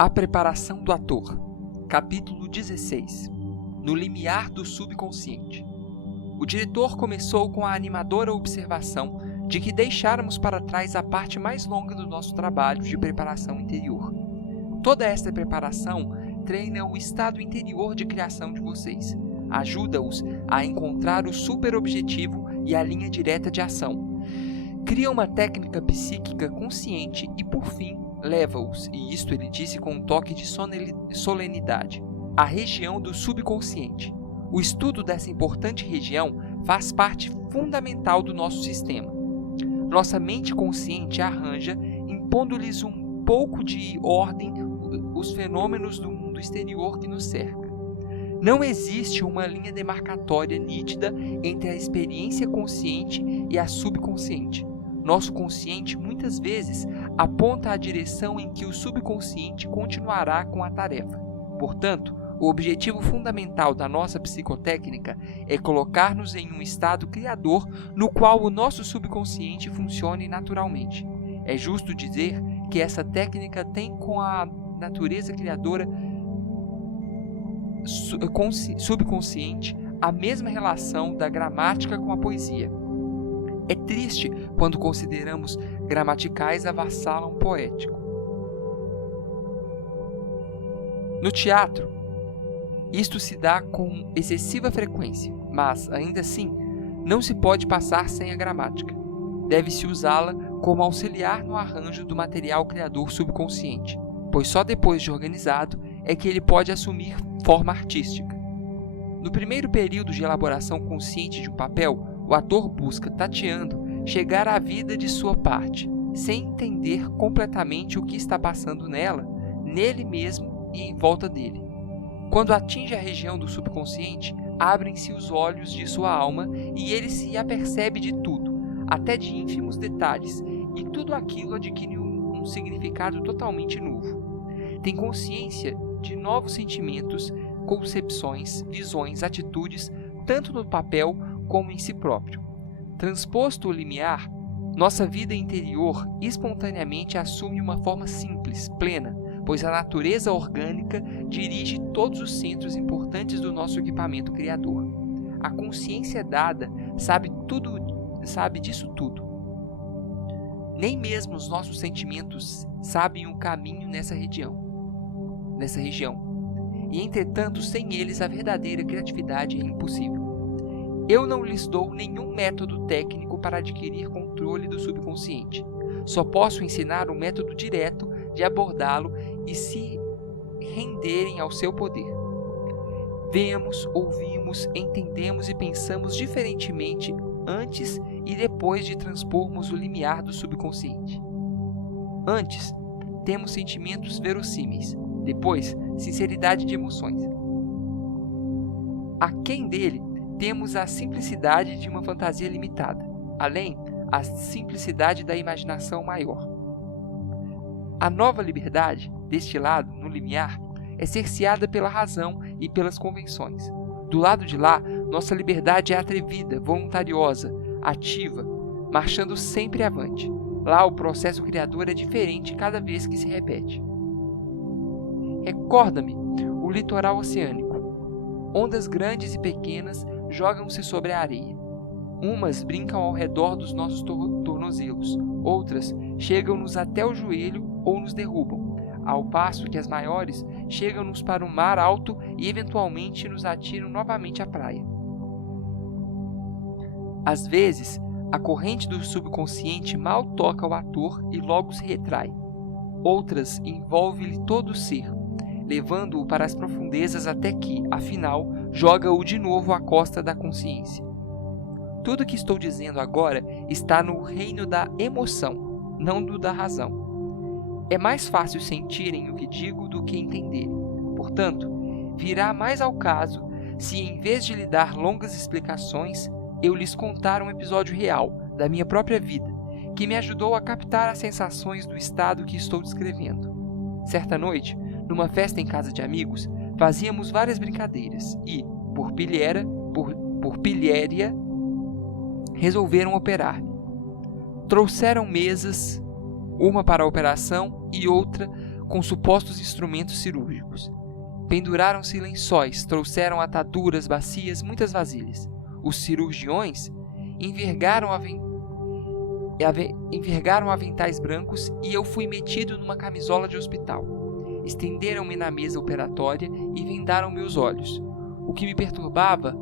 A preparação do ator. Capítulo 16. No limiar do subconsciente. O diretor começou com a animadora observação de que deixáramos para trás a parte mais longa do nosso trabalho de preparação interior. Toda esta preparação treina o estado interior de criação de vocês, ajuda-os a encontrar o superobjetivo e a linha direta de ação. Cria uma técnica psíquica consciente e, por fim, leva-os, e isto ele disse com um toque de solenidade, à região do subconsciente. O estudo dessa importante região faz parte fundamental do nosso sistema. Nossa mente consciente arranja, impondo-lhes um pouco de ordem, os fenômenos do mundo exterior que nos cerca. Não existe uma linha demarcatória nítida entre a experiência consciente e a subconsciente. Nosso consciente, muitas vezes, aponta a direção em que o subconsciente continuará com a tarefa. Portanto, o objetivo fundamental da nossa psicotécnica é colocar-nos em um estado criador no qual o nosso subconsciente funcione naturalmente. É justo dizer que essa técnica tem com a natureza criadora subconsciente a mesma relação da gramática com a poesia. É triste quando consideramos gramaticais avassalam poético. No teatro, isto se dá com excessiva frequência, mas, ainda assim, não se pode passar sem a gramática. Deve-se usá-la como auxiliar no arranjo do material criador subconsciente, pois só depois de organizado é que ele pode assumir forma artística. No primeiro período de elaboração consciente de um papel, o ator busca, tateando, chegar à vida de sua parte, sem entender completamente o que está passando nela, nele mesmo e em volta dele. Quando atinge a região do subconsciente, abrem-se os olhos de sua alma e ele se apercebe de tudo, até de ínfimos detalhes, e tudo aquilo adquire um significado totalmente novo. Tem consciência de novos sentimentos, concepções, visões, atitudes, tanto no papel como em si próprio. Transposto o limiar, nossa vida interior espontaneamente assume uma forma simples, plena, pois a natureza orgânica dirige todos os centros importantes do nosso equipamento criador. A consciência dada sabe disso tudo. Nem mesmo os nossos sentimentos sabem o caminho nessa região. E, entretanto, sem eles a verdadeira criatividade é impossível. Eu não lhes dou nenhum método técnico para adquirir controle do subconsciente. Só posso ensinar um método direto de abordá-lo e se renderem ao seu poder. Vemos, ouvimos, entendemos e pensamos diferentemente antes e depois de transpormos o limiar do subconsciente. Antes, temos sentimentos verossímeis. Depois, sinceridade de emoções. Aquém dele, temos a simplicidade de uma fantasia limitada. Além, a simplicidade da imaginação maior. A nova liberdade, deste lado, no limiar, é cerceada pela razão e pelas convenções. Do lado de lá, nossa liberdade é atrevida, voluntariosa, ativa, marchando sempre avante. Lá o processo criador é diferente cada vez que se repete. Recorda-me o litoral oceânico. Ondas grandes e pequenas jogam-se sobre a areia. Umas brincam ao redor dos nossos tornozelos, outras chegam-nos até o joelho ou nos derrubam, ao passo que as maiores chegam-nos para o mar alto e eventualmente nos atiram novamente à praia. Às vezes, a corrente do subconsciente mal toca o ator e logo se retrai. Outras envolve-lhe todo o ser, levando-o para as profundezas até que, afinal, joga-o de novo à costa da consciência. Tudo o que estou dizendo agora está no reino da emoção, não do da razão. É mais fácil sentirem o que digo do que entenderem. Portanto, virá mais ao caso se, em vez de lhe dar longas explicações, eu lhes contar um episódio real, da minha própria vida, que me ajudou a captar as sensações do estado que estou descrevendo. Certa noite, numa festa em casa de amigos, fazíamos várias brincadeiras e, por pilhéria, resolveram operar-me. Trouxeram mesas, uma para a operação e outra com supostos instrumentos cirúrgicos. Penduraram-se lençóis, trouxeram ataduras, bacias, muitas vasilhas. Os cirurgiões envergaram aventais brancos e eu fui metido numa camisola de hospital. Estenderam-me na mesa operatória e vendaram meus olhos. O que me perturbava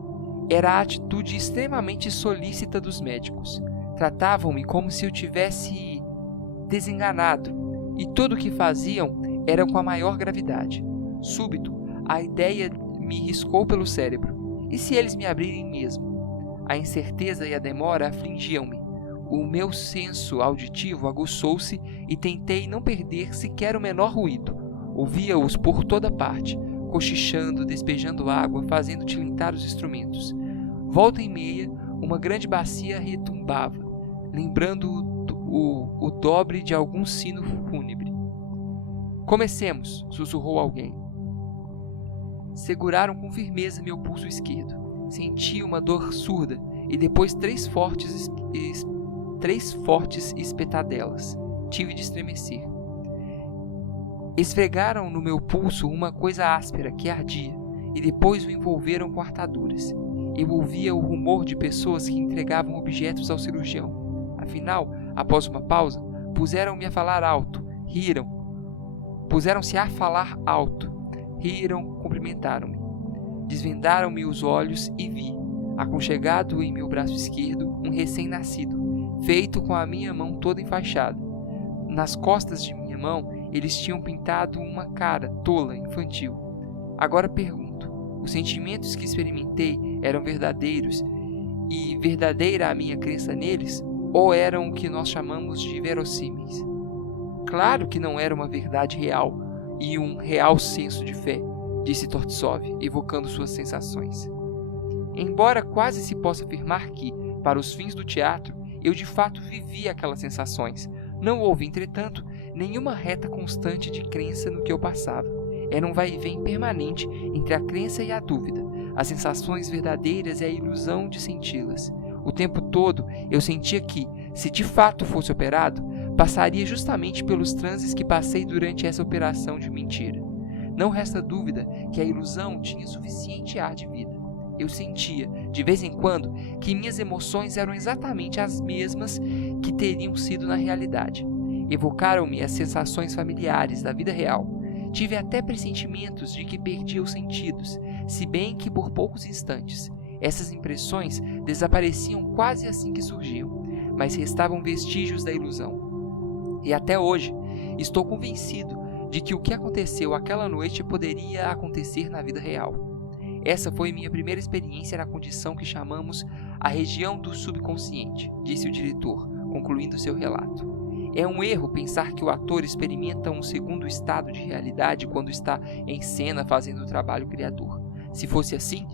era a atitude extremamente solícita dos médicos. Tratavam-me como se eu tivesse desenganado, e tudo o que faziam era com a maior gravidade. Súbito, a ideia me riscou pelo cérebro. E se eles me abrirem mesmo? A incerteza e a demora afligiam-me. O meu senso auditivo aguçou-se e tentei não perder sequer o menor ruído. Ouvia-os por toda parte, cochichando, despejando água, fazendo tilintar os instrumentos. Volta e meia, uma grande bacia retumbava, lembrando o dobre de algum sino fúnebre. "Comecemos", sussurrou alguém. Seguraram com firmeza meu pulso esquerdo. Senti uma dor surda e depois três fortes espetadelas. Tive de estremecer. Esfregaram no meu pulso uma coisa áspera que ardia e depois o envolveram com ataduras. Eu ouvia o rumor de pessoas que entregavam objetos ao cirurgião. Afinal, após uma pausa, puseram-se a falar alto, riram, cumprimentaram-me. Desvendaram-me os olhos e vi, aconchegado em meu braço esquerdo, um recém-nascido, feito com a minha mão toda enfaixada. Nas costas de minha mão, eles tinham pintado uma cara tola, infantil. Agora pergunto, os sentimentos que experimentei eram verdadeiros e verdadeira a minha crença neles, ou eram o que nós chamamos de verossímeis? Claro que não era uma verdade real e um real senso de fé, disse Tortsov, evocando suas sensações. Embora quase se possa afirmar que, para os fins do teatro, eu de fato vivi aquelas sensações, não houve, entretanto, nenhuma reta constante de crença no que eu passava. Era um vai-e-vem permanente entre a crença e a dúvida, as sensações verdadeiras e a ilusão de senti-las. O tempo todo eu sentia que, se de fato fosse operado, passaria justamente pelos transes que passei durante essa operação de mentira. Não resta dúvida que a ilusão tinha suficiente ar de vida. Eu sentia, de vez em quando, que minhas emoções eram exatamente as mesmas que teriam sido na realidade. Evocaram-me as sensações familiares da vida real. Tive até pressentimentos de que perdia os sentidos, se bem que por poucos instantes. Essas impressões desapareciam quase assim que surgiam, mas restavam vestígios da ilusão. E até hoje, estou convencido de que o que aconteceu aquela noite poderia acontecer na vida real. Essa foi minha primeira experiência na condição que chamamos a região do subconsciente, disse o diretor, concluindo seu relato. É um erro pensar que o ator experimenta um segundo estado de realidade quando está em cena fazendo o trabalho criador. Se fosse assim,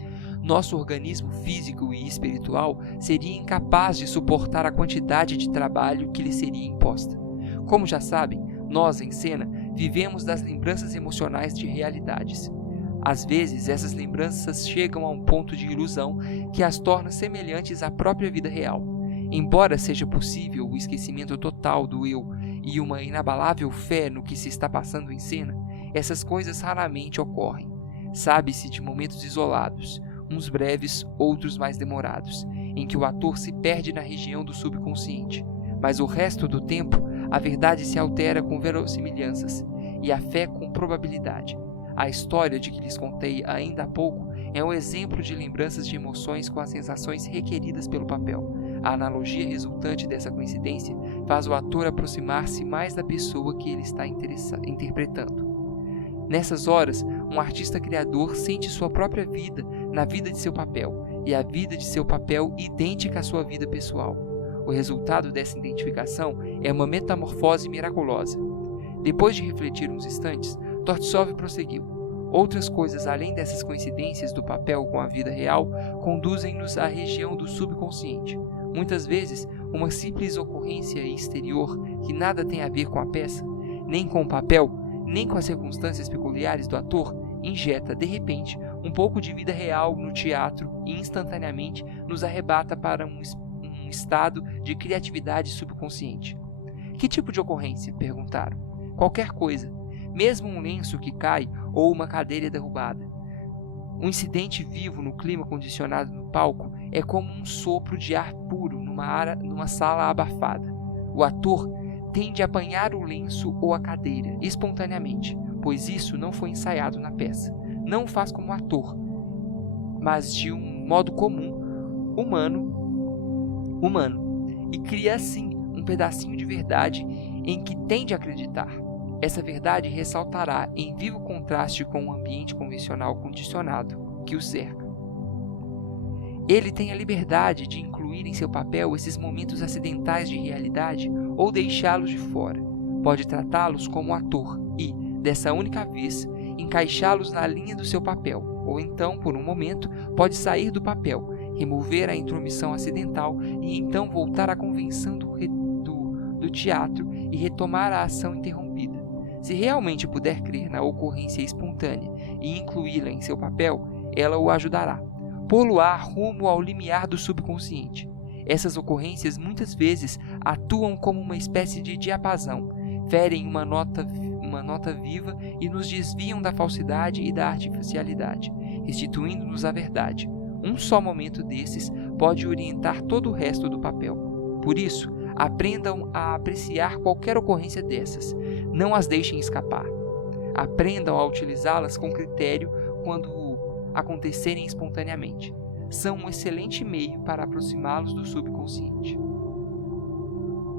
nosso organismo físico e espiritual seria incapaz de suportar a quantidade de trabalho que lhe seria imposta. Como já sabem, nós, em cena, vivemos das lembranças emocionais de realidades. Às vezes, essas lembranças chegam a um ponto de ilusão que as torna semelhantes à própria vida real. Embora seja possível o esquecimento total do eu e uma inabalável fé no que se está passando em cena, essas coisas raramente ocorrem. Sabe-se de momentos isolados, uns breves, outros mais demorados, em que o ator se perde na região do subconsciente. Mas o resto do tempo, a verdade se altera com verossimilhanças e a fé com probabilidade. A história de que lhes contei ainda há pouco é um exemplo de lembranças de emoções com as sensações requeridas pelo papel. A analogia resultante dessa coincidência faz o ator aproximar-se mais da pessoa que ele está interpretando. Nessas horas, um artista criador sente sua própria vida na vida de seu papel, e a vida de seu papel idêntica à sua vida pessoal. O resultado dessa identificação é uma metamorfose miraculosa. Depois de refletir uns instantes, Tortsov prosseguiu. Outras coisas além dessas coincidências do papel com a vida real conduzem-nos à região do subconsciente. Muitas vezes, uma simples ocorrência exterior que nada tem a ver com a peça, nem com o papel, nem com as circunstâncias peculiares do ator, injeta, de repente, um pouco de vida real no teatro e instantaneamente nos arrebata para um estado de criatividade subconsciente. Que tipo de ocorrência? Perguntaram. Qualquer coisa. mesmo um lenço que cai ou uma cadeira derrubada. Um incidente vivo no clima condicionado no palco é como um sopro de ar puro numa sala abafada. O ator tende a apanhar o lenço ou a cadeira espontaneamente, pois isso não foi ensaiado na peça. Não o faz como ator, mas de um modo comum, humano, e cria assim um pedacinho de verdade em que tende a acreditar. Essa verdade ressaltará em vivo contraste com o ambiente convencional condicionado que o cerca. Ele tem a liberdade de incluir em seu papel esses momentos acidentais de realidade ou deixá-los de fora. Pode tratá-los como ator e, dessa única vez, encaixá-los na linha do seu papel, ou então, por um momento, pode sair do papel, remover a intromissão acidental e então voltar à convenção do teatro e retomar a ação interrompida. Se realmente puder crer na ocorrência espontânea e incluí-la em seu papel, ela o ajudará. Pô-lo-á rumo ao limiar do subconsciente. Essas ocorrências muitas vezes atuam como uma espécie de diapasão, ferem uma nota viva e nos desviam da falsidade e da artificialidade, restituindo-nos a verdade. Um só momento desses pode orientar todo o resto do papel. Por isso, aprendam a apreciar qualquer ocorrência dessas. Não as deixem escapar. Aprendam a utilizá-las com critério quando acontecerem espontaneamente. São um excelente meio para aproximá-los do subconsciente.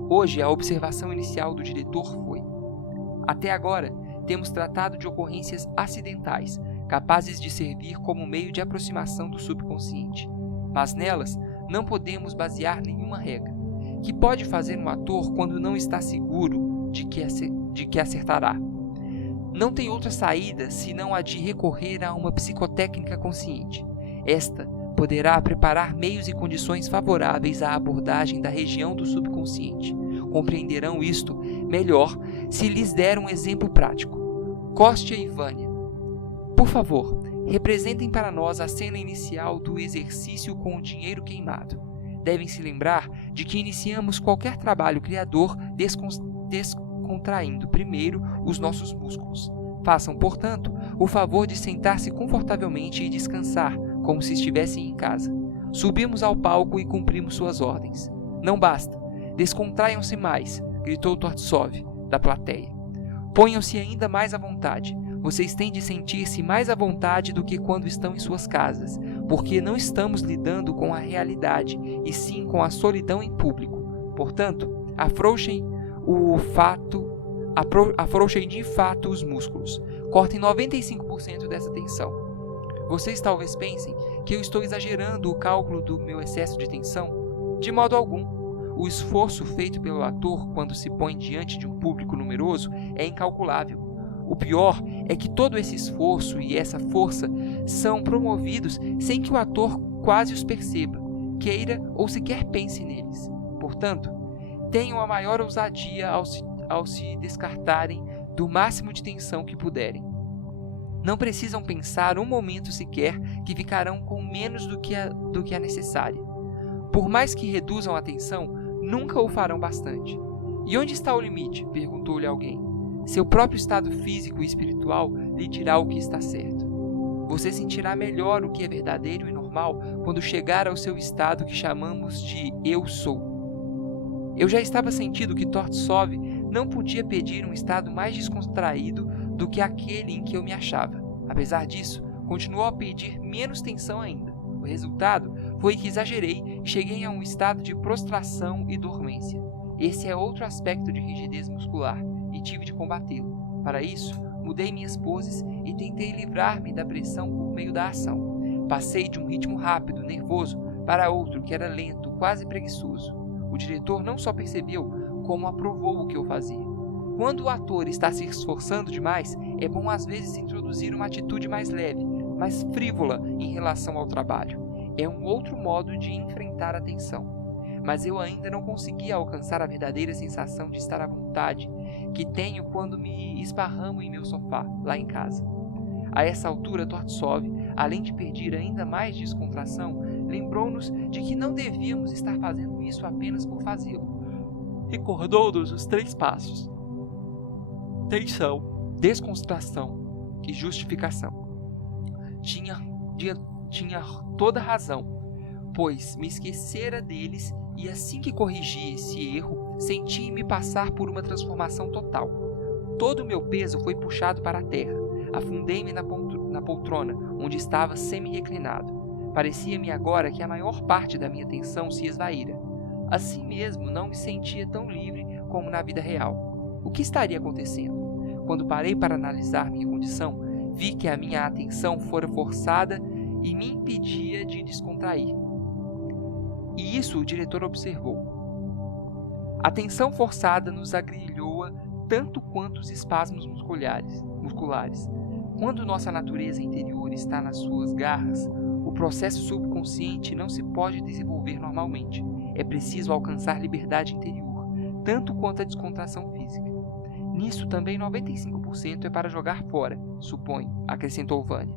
Hoje, a observação inicial do diretor foi: até agora, temos tratado de ocorrências acidentais, capazes de servir como meio de aproximação do subconsciente. Mas nelas, não podemos basear nenhuma regra. Que pode fazer um ator quando não está seguro de que acertará? Não tem outra saída senão a de recorrer a uma psicotécnica consciente. Esta poderá preparar meios e condições favoráveis à abordagem da região do subconsciente. Compreenderão isto melhor se lhes der um exemplo prático. Kostya e Vânia, por favor, representem para nós a cena inicial do exercício com o dinheiro queimado. Devem se lembrar de que iniciamos qualquer trabalho criador descontraindo primeiro os nossos músculos. Façam, portanto, o favor de sentar-se confortavelmente e descansar, como se estivessem em casa. Subimos ao palco e cumprimos suas ordens. Não basta. Descontraiam-se mais, gritou Tortsov, da plateia. Ponham-se ainda mais à vontade. Vocês têm de sentir-se mais à vontade do que quando estão em suas casas, porque não estamos lidando com a realidade, e sim com a solidão em público. Portanto, afrouxem de fato os músculos. Cortem 95% dessa tensão. Vocês talvez pensem que eu estou exagerando o cálculo do meu excesso de tensão. De modo algum. O esforço feito pelo ator quando se põe diante de um público numeroso é incalculável. O pior é que todo esse esforço e essa força são promovidos sem que o ator quase os perceba, queira ou sequer pense neles. Portanto, tenham a maior ousadia ao se descartarem do máximo de tensão que puderem. Não precisam pensar um momento sequer que ficarão com menos do que a necessária. Por mais que reduzam a tensão, nunca o farão bastante. E onde está o limite? Perguntou-lhe alguém. Seu próprio estado físico e espiritual lhe dirá o que está certo. Você sentirá melhor o que é verdadeiro e normal quando chegar ao seu estado que chamamos de eu sou. Eu já estava sentindo que Tortsov não podia pedir um estado mais descontraído do que aquele em que eu me achava. Apesar disso, continuou a pedir menos tensão ainda. O resultado foi que exagerei e cheguei a um estado de prostração e dormência. Esse é outro aspecto de rigidez muscular e tive de combatê-lo. Para isso, mudei minhas poses e tentei livrar-me da pressão por meio da ação. Passei de um ritmo rápido, nervoso, para outro que era lento, quase preguiçoso. O diretor não só percebeu, como aprovou o que eu fazia. Quando o ator está se esforçando demais, é bom às vezes introduzir uma atitude mais leve, mais frívola em relação ao trabalho. É um outro modo de enfrentar a tensão. Mas eu ainda não conseguia alcançar a verdadeira sensação de estar à vontade que tenho quando me esparramo em meu sofá, lá em casa. A essa altura, Tortsov, além de pedir ainda mais descontração, lembrou-nos de que não devíamos estar fazendo isso apenas por fazê-lo. Recordou-nos os 3 passos: tensão, descontração e justificação. Tinha toda razão, pois me esquecera deles e assim que corrigi esse erro, senti-me passar por uma transformação total. Todo o meu peso foi puxado para a terra. Afundei-me na poltrona, onde estava semi-reclinado. Parecia-me agora que a maior parte da minha tensão se esvaíra. Assim mesmo, não me sentia tão livre como na vida real. O que estaria acontecendo? Quando parei para analisar minha condição, vi que a minha atenção fora forçada e me impedia de descontrair. E isso o diretor observou. A tensão forçada nos agrilhoa tanto quanto os espasmos musculares. Quando nossa natureza interior está nas suas garras, o processo subconsciente não se pode desenvolver normalmente. É preciso alcançar liberdade interior, tanto quanto a descontração física. Nisso também 95% é para jogar fora, suponho, acrescentou Vânia.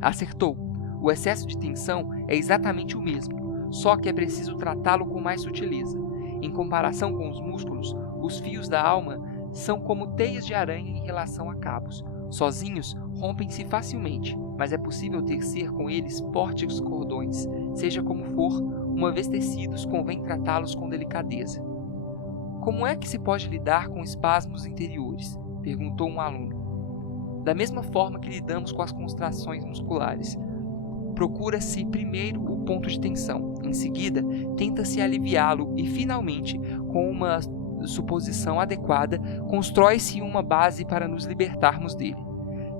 Acertou. O excesso de tensão é exatamente o mesmo, só que é preciso tratá-lo com mais sutileza. Em comparação com os músculos, os fios da alma são como teias de aranha em relação a cabos. Sozinhos, rompem-se facilmente, mas é possível tecer com eles fortes cordões. Seja como for, uma vez tecidos, convém tratá-los com delicadeza. Como é que se pode lidar com espasmos interiores? Perguntou um aluno. Da mesma forma que lidamos com as contrações musculares. Procura-se primeiro o ponto de tensão, em seguida tenta-se aliviá-lo e, finalmente, com uma suposição adequada, constrói-se uma base para nos libertarmos dele.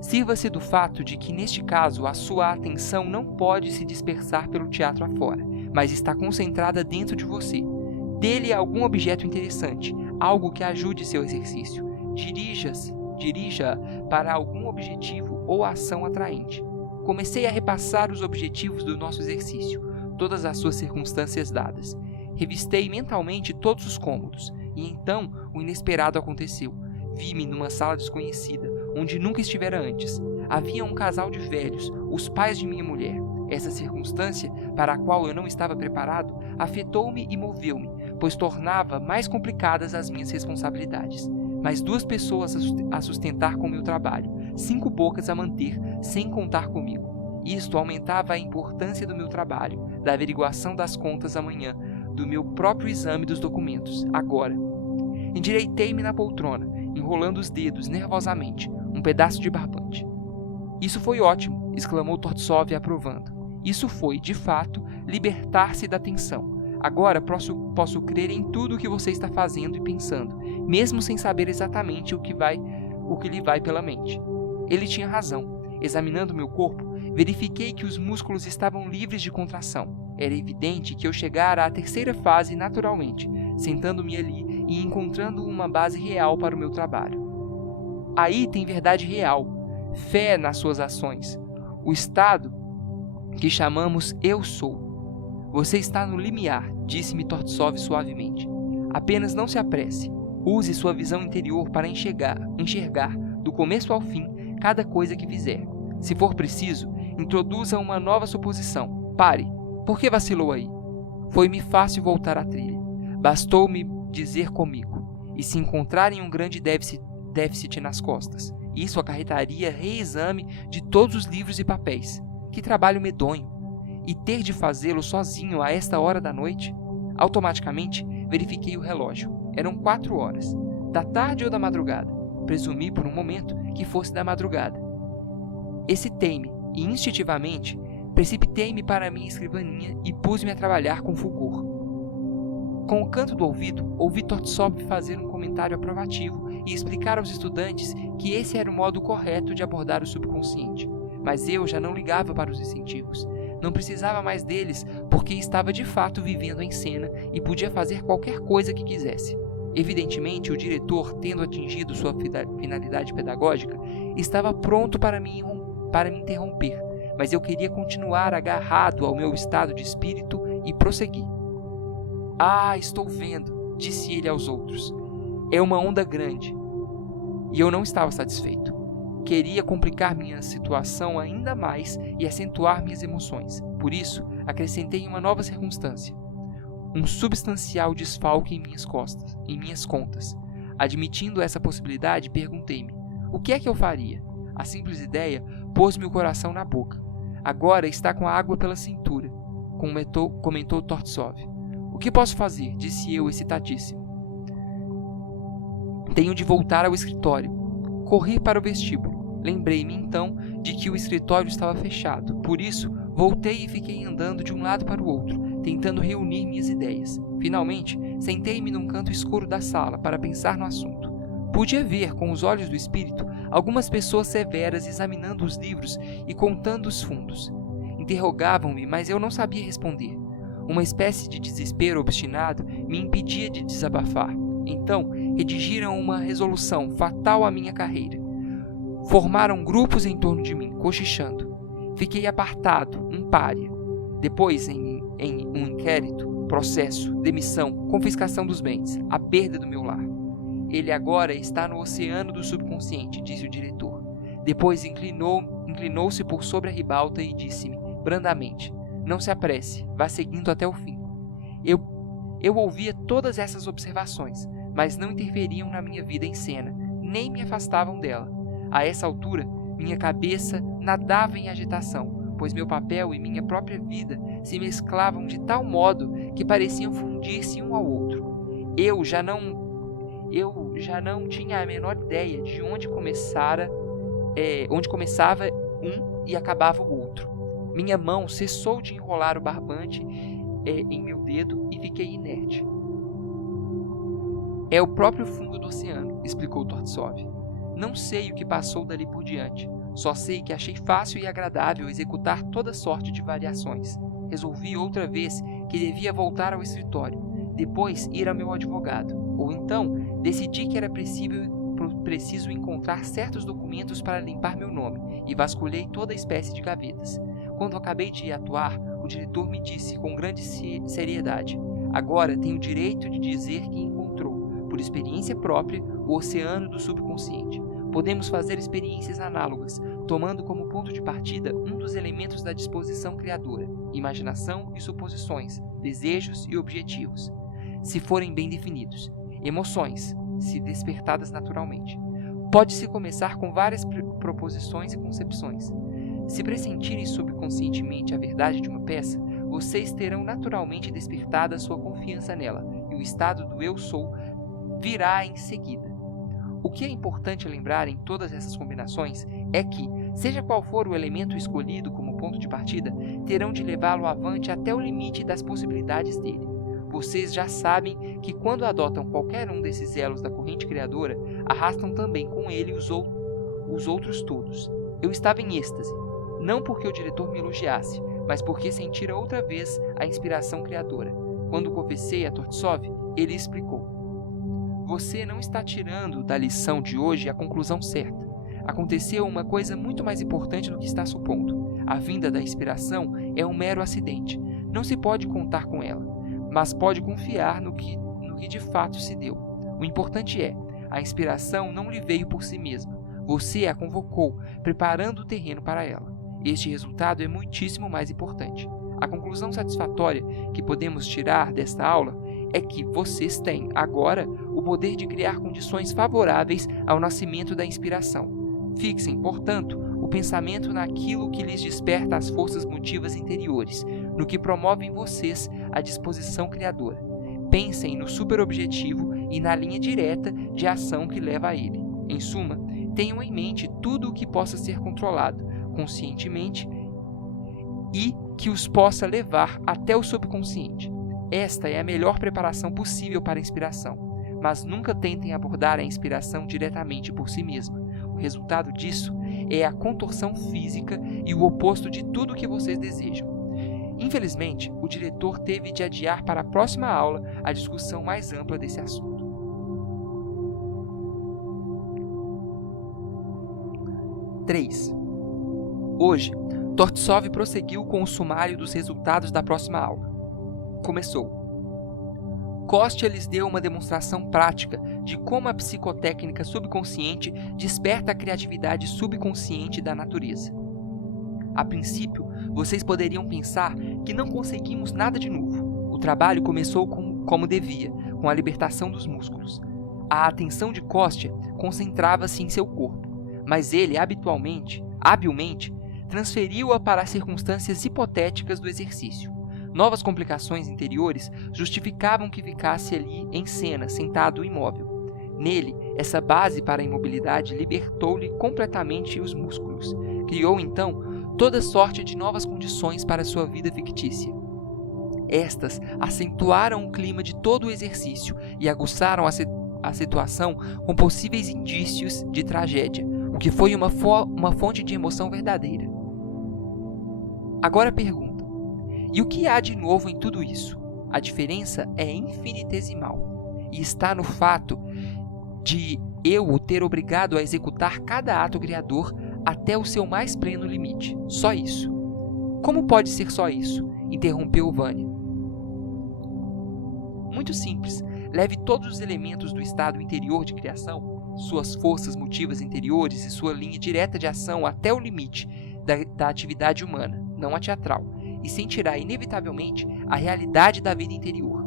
Sirva-se do fato de que, neste caso, a sua atenção não pode se dispersar pelo teatro afora, mas está concentrada dentro de você. Dê-lhe algum objeto interessante, algo que ajude seu exercício. Dirija para algum objetivo ou ação atraente. Comecei a repassar os objetivos do nosso exercício, todas as suas circunstâncias dadas. Revistei mentalmente todos os cômodos, e então o inesperado aconteceu. Vi-me numa sala desconhecida, onde nunca estivera antes. Havia um casal de velhos, os pais de minha mulher. Essa circunstância, para a qual eu não estava preparado, afetou-me e moveu-me, pois tornava mais complicadas as minhas responsabilidades. Mais 2 pessoas a sustentar com meu trabalho, 5 bocas a manter, sem contar comigo. Isto aumentava a importância do meu trabalho, da averiguação das contas amanhã, do meu próprio exame dos documentos, agora. Endireitei-me na poltrona, enrolando os dedos nervosamente, um pedaço de barbante. Isso foi ótimo, exclamou Tortsov aprovando. Isso foi, de fato, libertar-se da tensão. Agora posso crer em tudo o que você está fazendo e pensando, mesmo sem saber exatamente o que lhe vai pela mente. Ele tinha razão. Examinando meu corpo, verifiquei que os músculos estavam livres de contração. Era evidente que eu chegara à 3ª fase naturalmente, sentando-me ali e encontrando uma base real para o meu trabalho. Aí tem verdade real, fé nas suas ações, o estado que chamamos Eu Sou. Você está no limiar, disse-me Tortsov suavemente. Apenas não se apresse. Use sua visão interior para enxergar, do começo ao fim, cada coisa que fizer. Se for preciso, introduza uma nova suposição. Pare. Por que vacilou aí? Foi-me fácil voltar à trilha. Bastou-me dizer comigo. E se encontrarem um grande déficit nas costas? Isso acarretaria reexame de todos os livros e papéis. Que trabalho medonho! E ter de fazê-lo sozinho a esta hora da noite? Automaticamente, verifiquei o relógio. Eram 4 horas. Da tarde ou da madrugada? Presumi por um momento que fosse da madrugada. Excitei-me e, instintivamente, precipitei-me para a minha escrivaninha e pus-me a trabalhar com fulgor. Com o canto do ouvido, ouvi Tortsov fazer um comentário aprovativo e explicar aos estudantes que esse era o modo correto de abordar o subconsciente. Mas eu já não ligava para os incentivos. Não precisava mais deles porque estava de fato vivendo em cena e podia fazer qualquer coisa que quisesse. Evidentemente, o diretor, tendo atingido sua finalidade pedagógica, estava pronto para me interromper, mas eu queria continuar agarrado ao meu estado de espírito e prossegui. Ah, estou vendo, disse ele aos outros. É uma onda grande. E eu não estava satisfeito. Queria complicar minha situação ainda mais e acentuar minhas emoções. Por isso, acrescentei uma nova circunstância. Um substancial desfalque em minhas contas. Admitindo essa possibilidade, perguntei-me: o que é que eu faria? A simples ideia pôs-me o coração na boca. Agora está com a água pela cintura, comentou Tortsov. O que posso fazer? Disse eu, excitadíssimo. Tenho de voltar ao escritório. Corri para o vestíbulo. Lembrei-me então de que o escritório estava fechado. Por isso, voltei e fiquei andando de um lado para o outro, tentando reunir minhas ideias. Finalmente, sentei-me num canto escuro da sala para pensar no assunto. Podia ver, com os olhos do espírito, algumas pessoas severas examinando os livros e contando os fundos. Interrogavam-me, mas eu não sabia responder. Uma espécie de desespero obstinado me impedia de desabafar. Então, redigiram uma resolução fatal à minha carreira. Formaram grupos em torno de mim, cochichando. Fiquei apartado, um pária. Depois, em um inquérito, processo, demissão, confiscação dos bens, a perda do meu lar. Ele agora está no oceano do subconsciente, disse o diretor. Depois inclinou-se por sobre a ribalta e disse-me, brandamente, não se apresse, vá seguindo até o fim. Eu ouvia todas essas observações, mas não interferiam na minha vida em cena, nem me afastavam dela. A essa altura, minha cabeça nadava em agitação, pois meu papel e minha própria vida se mesclavam de tal modo que pareciam fundir-se um ao outro. Eu já não tinha a menor ideia de onde começava um e acabava o outro. Minha mão cessou de enrolar o barbante em meu dedo e fiquei inerte. É o próprio fundo do oceano, explicou Tortsov. Não sei o que passou dali por diante. Só sei que achei fácil e agradável executar toda sorte de variações. Resolvi outra vez que devia voltar ao escritório, depois ir ao meu advogado. Ou então, decidi que era preciso encontrar certos documentos para limpar meu nome, e vasculhei toda a espécie de gavetas. Quando acabei de atuar, o diretor me disse com grande seriedade: agora tenho o direito de dizer que encontrou, por experiência própria, o oceano do subconsciente. Podemos fazer experiências análogas, tomando como ponto de partida um dos elementos da disposição criadora, imaginação e suposições, desejos e objetivos, se forem bem definidos, emoções, se despertadas naturalmente. Pode-se começar com várias proposições e concepções. Se pressentirem subconscientemente a verdade de uma peça, vocês terão naturalmente despertada sua confiança nela, e o estado do eu sou virá em seguida. O que é importante lembrar em todas essas combinações é que, seja qual for o elemento escolhido como ponto de partida, terão de levá-lo avante até o limite das possibilidades dele. Vocês já sabem que quando adotam qualquer um desses elos da corrente criadora, arrastam também com ele os outros todos. Eu estava em êxtase, não porque o diretor me elogiasse, mas porque sentira outra vez a inspiração criadora. Quando confessei a Tortsov, ele explicou: você não está tirando da lição de hoje a conclusão certa. Aconteceu uma coisa muito mais importante do que está supondo. A vinda da inspiração é um mero acidente. Não se pode contar com ela, mas pode confiar no que de fato se deu. O importante é, a inspiração não lhe veio por si mesma. Você a convocou, preparando o terreno para ela. Este resultado é muitíssimo mais importante. A conclusão satisfatória que podemos tirar desta aula é que vocês têm, agora, o poder de criar condições favoráveis ao nascimento da inspiração. Fixem, portanto, o pensamento naquilo que lhes desperta as forças motivas interiores, no que promove em vocês a disposição criadora. Pensem no superobjetivo e na linha direta de ação que leva a ele. Em suma, tenham em mente tudo o que possa ser controlado, conscientemente, e que os possa levar até o subconsciente. Esta é a melhor preparação possível para a inspiração, mas nunca tentem abordar a inspiração diretamente por si mesma. O resultado disso é a contorção física e o oposto de tudo o que vocês desejam. Infelizmente, o diretor teve de adiar para a próxima aula a discussão mais ampla desse assunto. 3. Hoje, Tortsov prosseguiu com o sumário dos resultados da próxima aula. Começou. Kostya lhes deu uma demonstração prática de como a psicotécnica subconsciente desperta a criatividade subconsciente da natureza. A princípio, vocês poderiam pensar que não conseguimos nada de novo. O trabalho começou como devia, com a libertação dos músculos. A atenção de Kostya concentrava-se em seu corpo, mas ele habilmente, transferiu-a para as circunstâncias hipotéticas do exercício. Novas complicações interiores justificavam que ficasse ali em cena, sentado imóvel. Nele, essa base para a imobilidade libertou-lhe completamente os músculos. Criou, então, toda sorte de novas condições para sua vida fictícia. Estas acentuaram o clima de todo o exercício e aguçaram a situação com possíveis indícios de tragédia, o que foi uma fonte de emoção verdadeira. Agora pergunto: e o que há de novo em tudo isso? A diferença é infinitesimal, e está no fato de eu o ter obrigado a executar cada ato criador até o seu mais pleno limite. Só isso. Como pode ser só isso? Interrompeu Vânia. Muito simples. Leve todos os elementos do estado interior de criação, suas forças motivas interiores e sua linha direta de ação até o limite da atividade humana, não a teatral, e sentirá inevitavelmente a realidade da vida interior.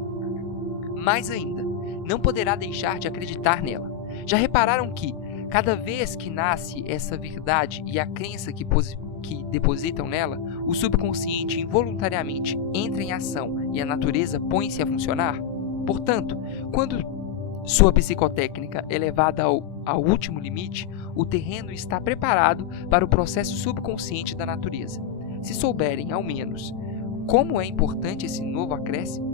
Mais ainda, não poderá deixar de acreditar nela. Já repararam que, cada vez que nasce essa verdade e a crença que depositam nela, o subconsciente involuntariamente entra em ação e a natureza põe-se a funcionar? Portanto, quando sua psicotécnica é levada ao último limite, o terreno está preparado para o processo subconsciente da natureza. Se souberem, ao menos, como é importante esse novo acréscimo,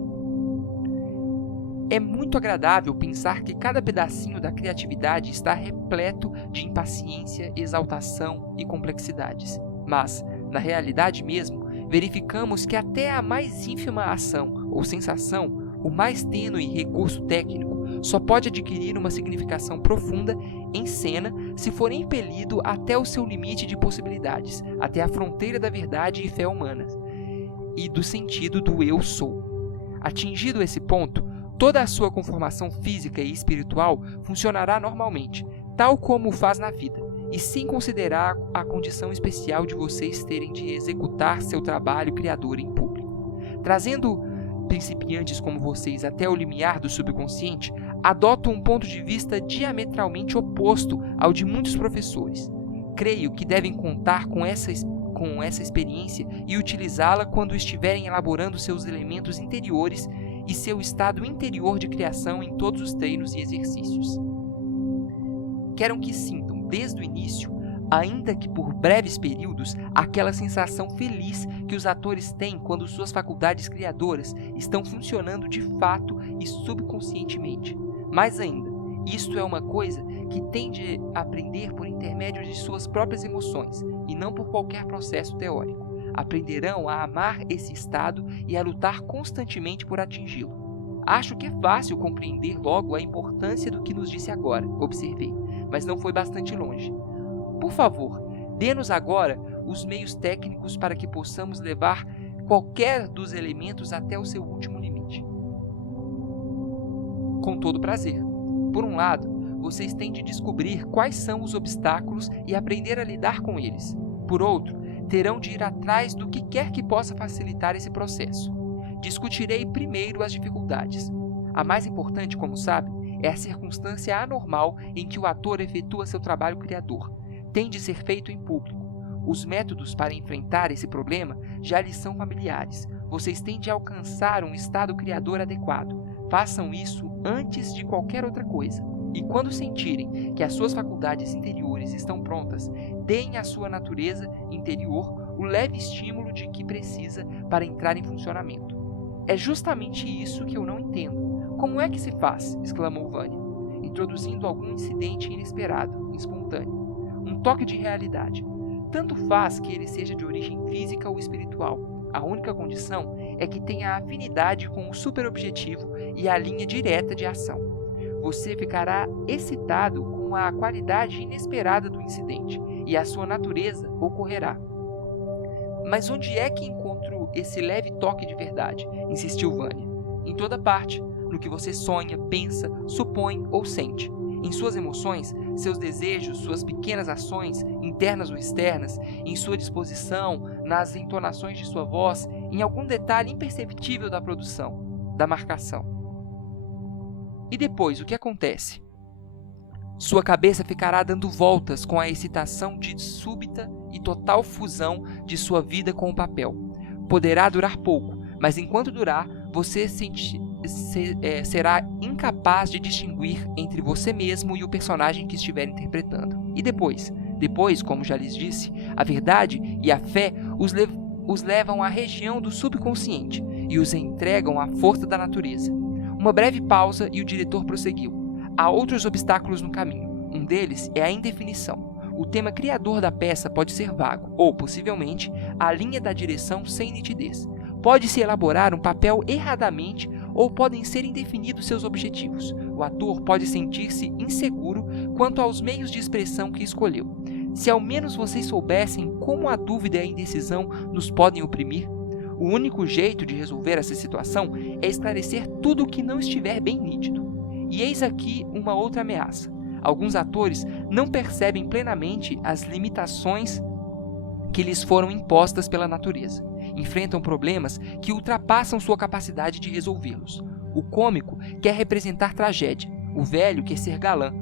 é muito agradável pensar que cada pedacinho da criatividade está repleto de impaciência, exaltação e complexidades. Mas, na realidade mesmo, verificamos que até a mais ínfima ação ou sensação, o mais tênue recurso técnico, só pode adquirir uma significação profunda em cena se for impelido até o seu limite de possibilidades, até a fronteira da verdade e fé humanas, e do sentido do eu sou. Atingido esse ponto, toda a sua conformação física e espiritual funcionará normalmente, tal como o faz na vida, e sem considerar a condição especial de vocês terem de executar seu trabalho criador em público. Trazendo principiantes como vocês até o limiar do subconsciente, adoto um ponto de vista diametralmente oposto ao de muitos professores. Creio que devem contar com essa experiência e utilizá-la quando estiverem elaborando seus elementos interiores e seu estado interior de criação em todos os treinos e exercícios. Quero que sintam, desde o início, ainda que por breves períodos, aquela sensação feliz que os atores têm quando suas faculdades criadoras estão funcionando de fato e subconscientemente. Mais ainda, isto é uma coisa que têm de aprender por intermédio de suas próprias emoções e não por qualquer processo teórico. Aprenderão a amar esse estado e a lutar constantemente por atingi-lo. Acho que é fácil compreender logo a importância do que nos disse agora, observei, mas não foi bastante longe. Por favor, dê-nos agora os meios técnicos para que possamos levar qualquer dos elementos até o seu último limite. Com todo prazer. Por um lado, vocês têm de descobrir quais são os obstáculos e aprender a lidar com eles. Por outro, terão de ir atrás do que quer que possa facilitar esse processo. Discutirei primeiro as dificuldades. A mais importante, como sabe, é a circunstância anormal em que o ator efetua seu trabalho criador. Tem de ser feito em público. Os métodos para enfrentar esse problema já lhes são familiares. Vocês têm de alcançar um estado criador adequado. Façam isso antes de qualquer outra coisa. E quando sentirem que as suas faculdades interiores estão prontas, deem à sua natureza interior o leve estímulo de que precisa para entrar em funcionamento. É justamente isso que eu não entendo. Como é que se faz? Exclamou Vânia, introduzindo algum incidente inesperado, espontâneo. Um toque de realidade. Tanto faz que ele seja de origem física ou espiritual. A única condição é que tenha afinidade com o superobjetivo e a linha direta de ação. Você ficará excitado com a qualidade inesperada do incidente e a sua natureza ocorrerá. Mas onde é que encontro esse leve toque de verdade? Insistiu Vânia. Em toda parte, no que você sonha, pensa, supõe ou sente. Em suas emoções, seus desejos, suas pequenas ações, internas ou externas, em sua disposição, nas entonações de sua voz, em algum detalhe imperceptível da produção, da marcação. E depois, o que acontece? Sua cabeça ficará dando voltas com a excitação de súbita e total fusão de sua vida com o papel. Poderá durar pouco, mas enquanto durar, você será incapaz de distinguir entre você mesmo e o personagem que estiver interpretando. E depois, como já lhes disse, a verdade e a fé os levam à região do subconsciente e os entregam à força da natureza. Uma breve pausa e o diretor prosseguiu. Há outros obstáculos no caminho. Um deles é a indefinição. O tema criador da peça pode ser vago, ou, possivelmente, a linha da direção sem nitidez. Pode-se elaborar um papel erradamente ou podem ser indefinidos seus objetivos. O ator pode sentir-se inseguro quanto aos meios de expressão que escolheu. Se ao menos vocês soubessem como a dúvida e a indecisão nos podem oprimir, o único jeito de resolver essa situação é esclarecer tudo o que não estiver bem nítido. E eis aqui uma outra ameaça. Alguns atores não percebem plenamente as limitações que lhes foram impostas pela natureza. Enfrentam problemas que ultrapassam sua capacidade de resolvê-los. O cômico quer representar tragédia, o velho quer ser galã.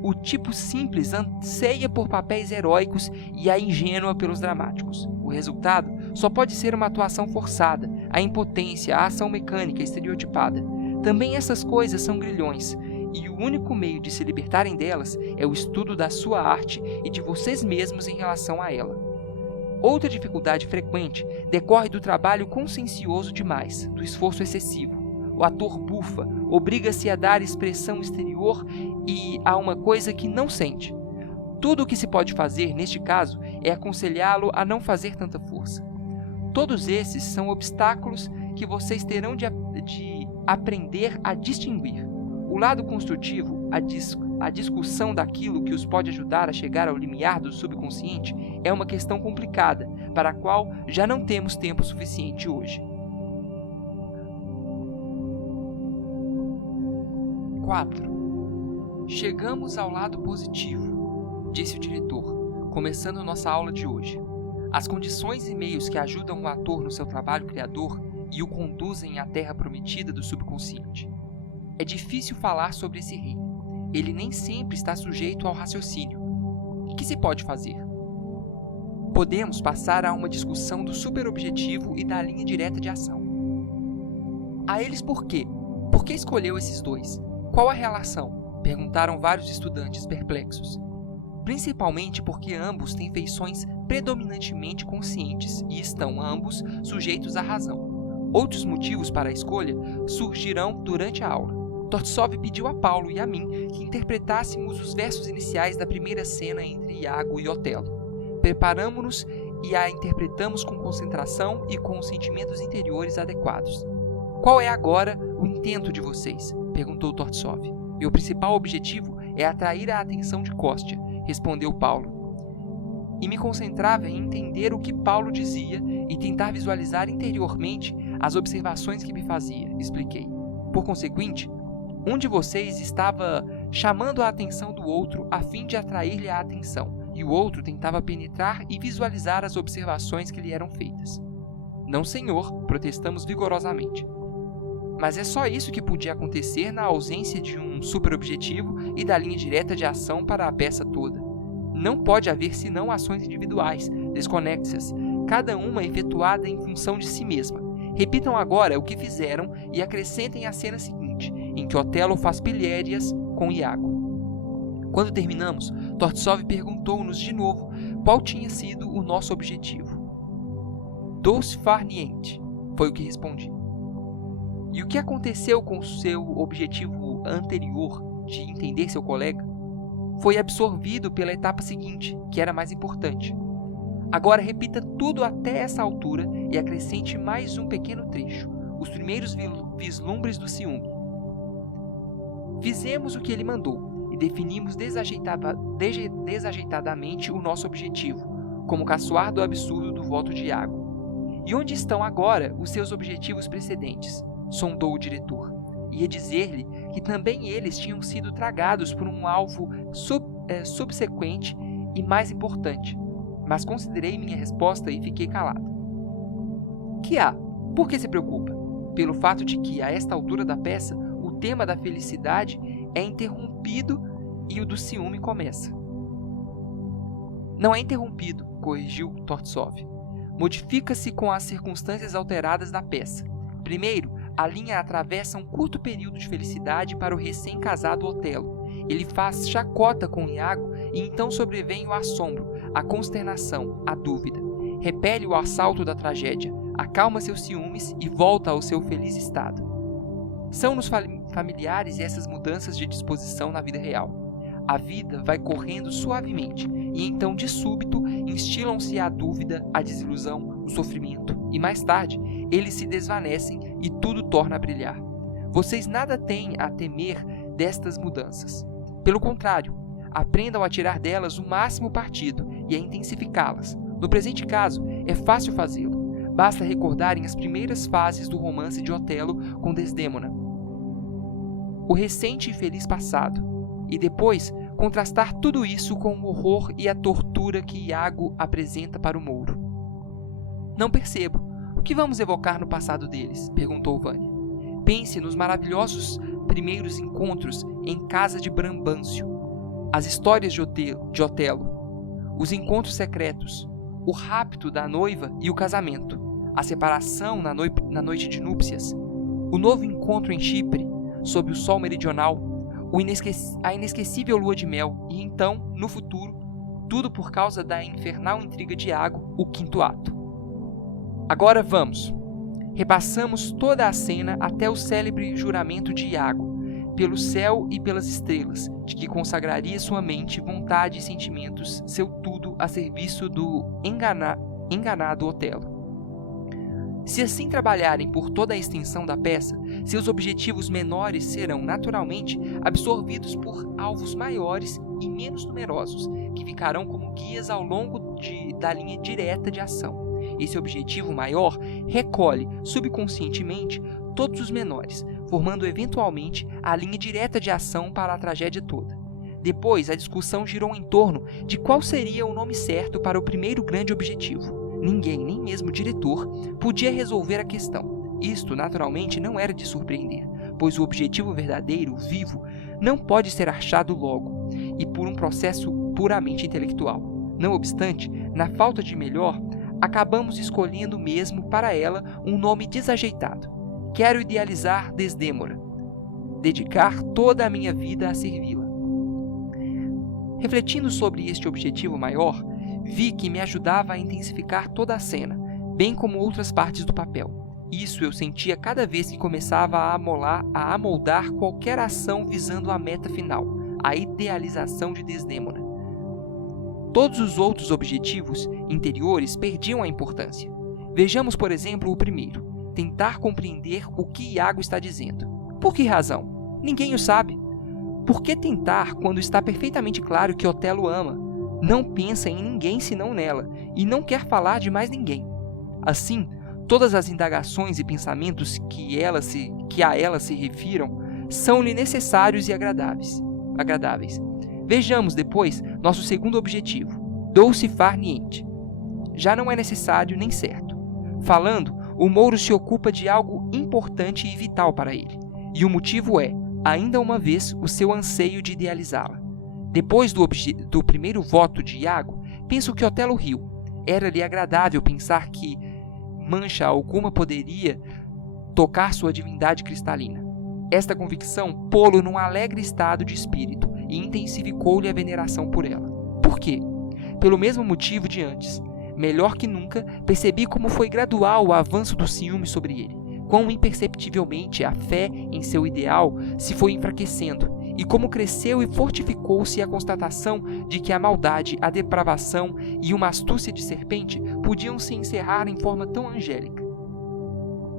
O tipo simples anseia por papéis heróicos e a ingênua pelos dramáticos. O resultado só pode ser uma atuação forçada, a impotência, a ação mecânica estereotipada. Também essas coisas são grilhões, e o único meio de se libertarem delas é o estudo da sua arte e de vocês mesmos em relação a ela. Outra dificuldade frequente decorre do trabalho consciencioso demais, do esforço excessivo. O ator bufa, obriga-se a dar expressão exterior e a uma coisa que não sente. Tudo o que se pode fazer, neste caso, é aconselhá-lo a não fazer tanta força. Todos esses são obstáculos que vocês terão de aprender a distinguir. O lado construtivo, a discussão daquilo que os pode ajudar a chegar ao limiar do subconsciente, é uma questão complicada, para a qual já não temos tempo suficiente hoje. 4. Chegamos ao lado positivo, disse o diretor, começando nossa aula de hoje. As condições e meios que ajudam o ator no seu trabalho criador e o conduzem à terra prometida do subconsciente. É difícil falar sobre esse reino. Ele nem sempre está sujeito ao raciocínio. O que se pode fazer? Podemos passar a uma discussão do superobjetivo e da linha direta de ação. A eles por quê? Por que escolheu esses dois? Qual a relação? Perguntaram vários estudantes perplexos. Principalmente porque ambos têm feições predominantemente conscientes e estão ambos sujeitos à razão. Outros motivos para a escolha surgirão durante a aula. Tortsov pediu a Paulo e a mim que interpretássemos os versos iniciais da primeira cena entre Iago e Otelo. Preparamo-nos e a interpretamos com concentração e com os sentimentos interiores adequados. Qual é agora o intento de vocês? Perguntou Tortsov. Meu principal objetivo é atrair a atenção de Kostya, respondeu Paulo. E me concentrava em entender o que Paulo dizia e tentar visualizar interiormente as observações que me fazia, expliquei. Por conseguinte, um de vocês estava chamando a atenção do outro a fim de atrair-lhe a atenção, e o outro tentava penetrar e visualizar as observações que lhe eram feitas. Não, senhor, protestamos vigorosamente. Mas é só isso que podia acontecer na ausência de um superobjetivo e da linha direta de ação para a peça toda. Não pode haver senão ações individuais, desconexas, cada uma efetuada em função de si mesma. Repitam agora o que fizeram e acrescentem a cena seguinte, em que Otelo faz pilhérias com Iago. Quando terminamos, Tortsov perguntou-nos de novo qual tinha sido o nosso objetivo. Dos farniente, foi o que respondi. E o que aconteceu com seu objetivo anterior de entender seu colega? Foi absorvido pela etapa seguinte, que era mais importante. Agora repita tudo até essa altura e acrescente mais um pequeno trecho, os primeiros vislumbres do ciúme. Fizemos o que ele mandou e definimos desajeitadamente o nosso objetivo, como caçoar do absurdo do voto de Iago. E onde estão agora os seus objetivos precedentes? Sondou o diretor. Ia dizer-lhe que também eles tinham sido tragados por um alvo subsequente e mais importante, mas considerei minha resposta e fiquei calado. Que há? Por que se preocupa? Pelo fato de que, a esta altura da peça, o tema da felicidade é interrompido e o do ciúme começa. Não é interrompido, corrigiu Tortsov. Modifica-se com as circunstâncias alteradas da peça. Primeiro, a linha atravessa um curto período de felicidade para o recém-casado Otelo. Ele faz chacota com Iago e então sobrevém o assombro, a consternação, a dúvida. Repele o assalto da tragédia, acalma seus ciúmes e volta ao seu feliz estado. São-nos familiares essas mudanças de disposição na vida real. A vida vai correndo suavemente e então, de súbito, instilam-se a dúvida, a desilusão, o sofrimento e, mais tarde, eles se desvanecem e tudo torna a brilhar. Vocês nada têm a temer destas mudanças. Pelo contrário, aprendam a tirar delas o máximo partido e a intensificá-las. No presente caso, é fácil fazê-lo. Basta recordarem as primeiras fases do romance de Otelo com Desdémona, o recente e feliz passado, e depois contrastar tudo isso com o horror e a tortura que Iago apresenta para o mouro. Não percebo. O que vamos evocar no passado deles? Perguntou Vânia. Pense nos maravilhosos primeiros encontros em casa de Brabâncio, as histórias de Otelo, os encontros secretos, o rapto da noiva e o casamento, a separação na noite de núpcias, o novo encontro em Chipre, sob o sol meridional, a inesquecível lua de mel e então, no futuro, tudo por causa da infernal intriga de Iago, o quinto ato. Agora vamos. Repassamos toda a cena até o célebre juramento de Iago, pelo céu e pelas estrelas, de que consagraria sua mente, vontade e sentimentos, seu tudo a serviço do enganado Otelo. Se assim trabalharem por toda a extensão da peça, seus objetivos menores serão, naturalmente, absorvidos por alvos maiores e menos numerosos, que ficarão como guias ao longo da linha direta de ação. Esse objetivo maior recolhe, subconscientemente, todos os menores, formando eventualmente a linha direta de ação para a tragédia toda. Depois, a discussão girou em torno de qual seria o nome certo para o primeiro grande objetivo. Ninguém, nem mesmo o diretor, podia resolver a questão. Isto, naturalmente, não era de surpreender, pois o objetivo verdadeiro, vivo, não pode ser achado logo, e por um processo puramente intelectual. Não obstante, na falta de melhor, acabamos escolhendo mesmo para ela um nome desajeitado. Quero idealizar Desdémona, dedicar toda a minha vida a servi-la. Refletindo sobre este objetivo maior, vi que me ajudava a intensificar toda a cena, bem como outras partes do papel. Isso eu sentia cada vez que começava a amoldar qualquer ação visando a meta final, a idealização de Desdémona. Todos os outros objetivos interiores perdiam a importância. Vejamos, por exemplo, o primeiro: tentar compreender o que Iago está dizendo. Por que razão? Ninguém o sabe. Por que tentar quando está perfeitamente claro que Otelo ama? Não pensa em ninguém senão nela, e não quer falar de mais ninguém. Assim, todas as indagações e pensamentos que a ela se refiram são-lhe necessários e agradáveis. Vejamos, depois, nosso segundo objetivo, dulce far niente. Já não é necessário nem certo. Falando, o mouro se ocupa de algo importante e vital para ele, e o motivo é, ainda uma vez, o seu anseio de idealizá-la. Depois do primeiro voto de Iago, penso que Otelo riu. Era-lhe agradável pensar que mancha alguma poderia tocar sua divindade cristalina. Esta convicção pô-lo num alegre estado de espírito e intensificou-lhe a veneração por ela. Por quê? Pelo mesmo motivo de antes. Melhor que nunca, percebi como foi gradual o avanço do ciúme sobre ele, quão imperceptivelmente a fé em seu ideal se foi enfraquecendo, e como cresceu e fortificou-se a constatação de que a maldade, a depravação e uma astúcia de serpente podiam se encerrar em forma tão angélica.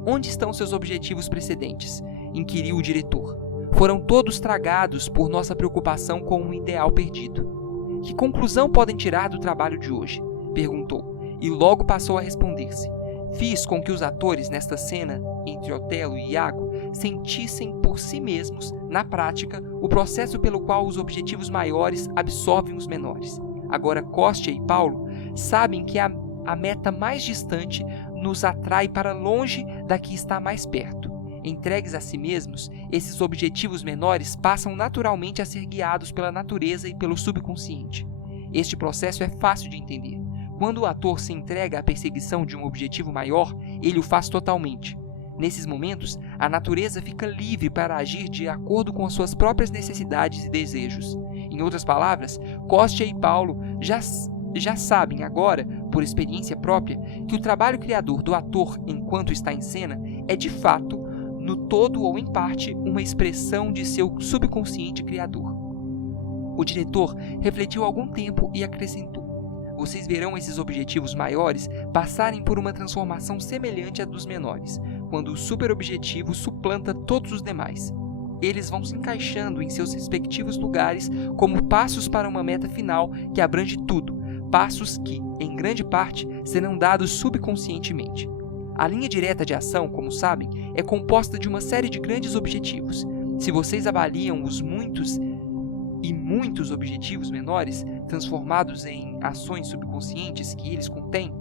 Onde estão seus objetivos precedentes? Inquiriu o diretor. Foram todos tragados por nossa preocupação com um ideal perdido. Que conclusão podem tirar do trabalho de hoje? Perguntou, e logo passou a responder-se. Fiz com que os atores nesta cena, entre Otelo e Iago, sentissem por si mesmos, na prática, o processo pelo qual os objetivos maiores absorvem os menores. Agora Kostia e Paulo sabem que a meta mais distante nos atrai para longe da que está mais perto. Entregues a si mesmos, esses objetivos menores passam naturalmente a ser guiados pela natureza e pelo subconsciente. Este processo é fácil de entender. Quando o ator se entrega à perseguição de um objetivo maior, ele o faz totalmente. Nesses momentos, a natureza fica livre para agir de acordo com as suas próprias necessidades e desejos. Em outras palavras, Kostya e Paulo já sabem agora, por experiência própria, que o trabalho criador do ator enquanto está em cena é de fato, no todo ou em parte, uma expressão de seu subconsciente criador. O diretor refletiu algum tempo e acrescentou: vocês verão esses objetivos maiores passarem por uma transformação semelhante à dos menores, quando o superobjetivo suplanta todos os demais. Eles vão se encaixando em seus respectivos lugares como passos para uma meta final que abrange tudo, passos que, em grande parte, serão dados subconscientemente. A linha direta de ação, como sabem, é composta de uma série de grandes objetivos. Se vocês avaliam os muitos objetivos menores, transformados em ações subconscientes que eles contêm,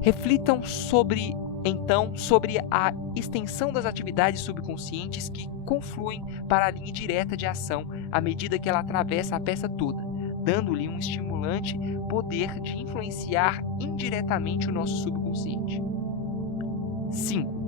reflitam sobre a extensão das atividades subconscientes que confluem para a linha direta de ação à medida que ela atravessa a peça toda, dando-lhe um estimulante poder de influenciar indiretamente o nosso subconsciente. 5.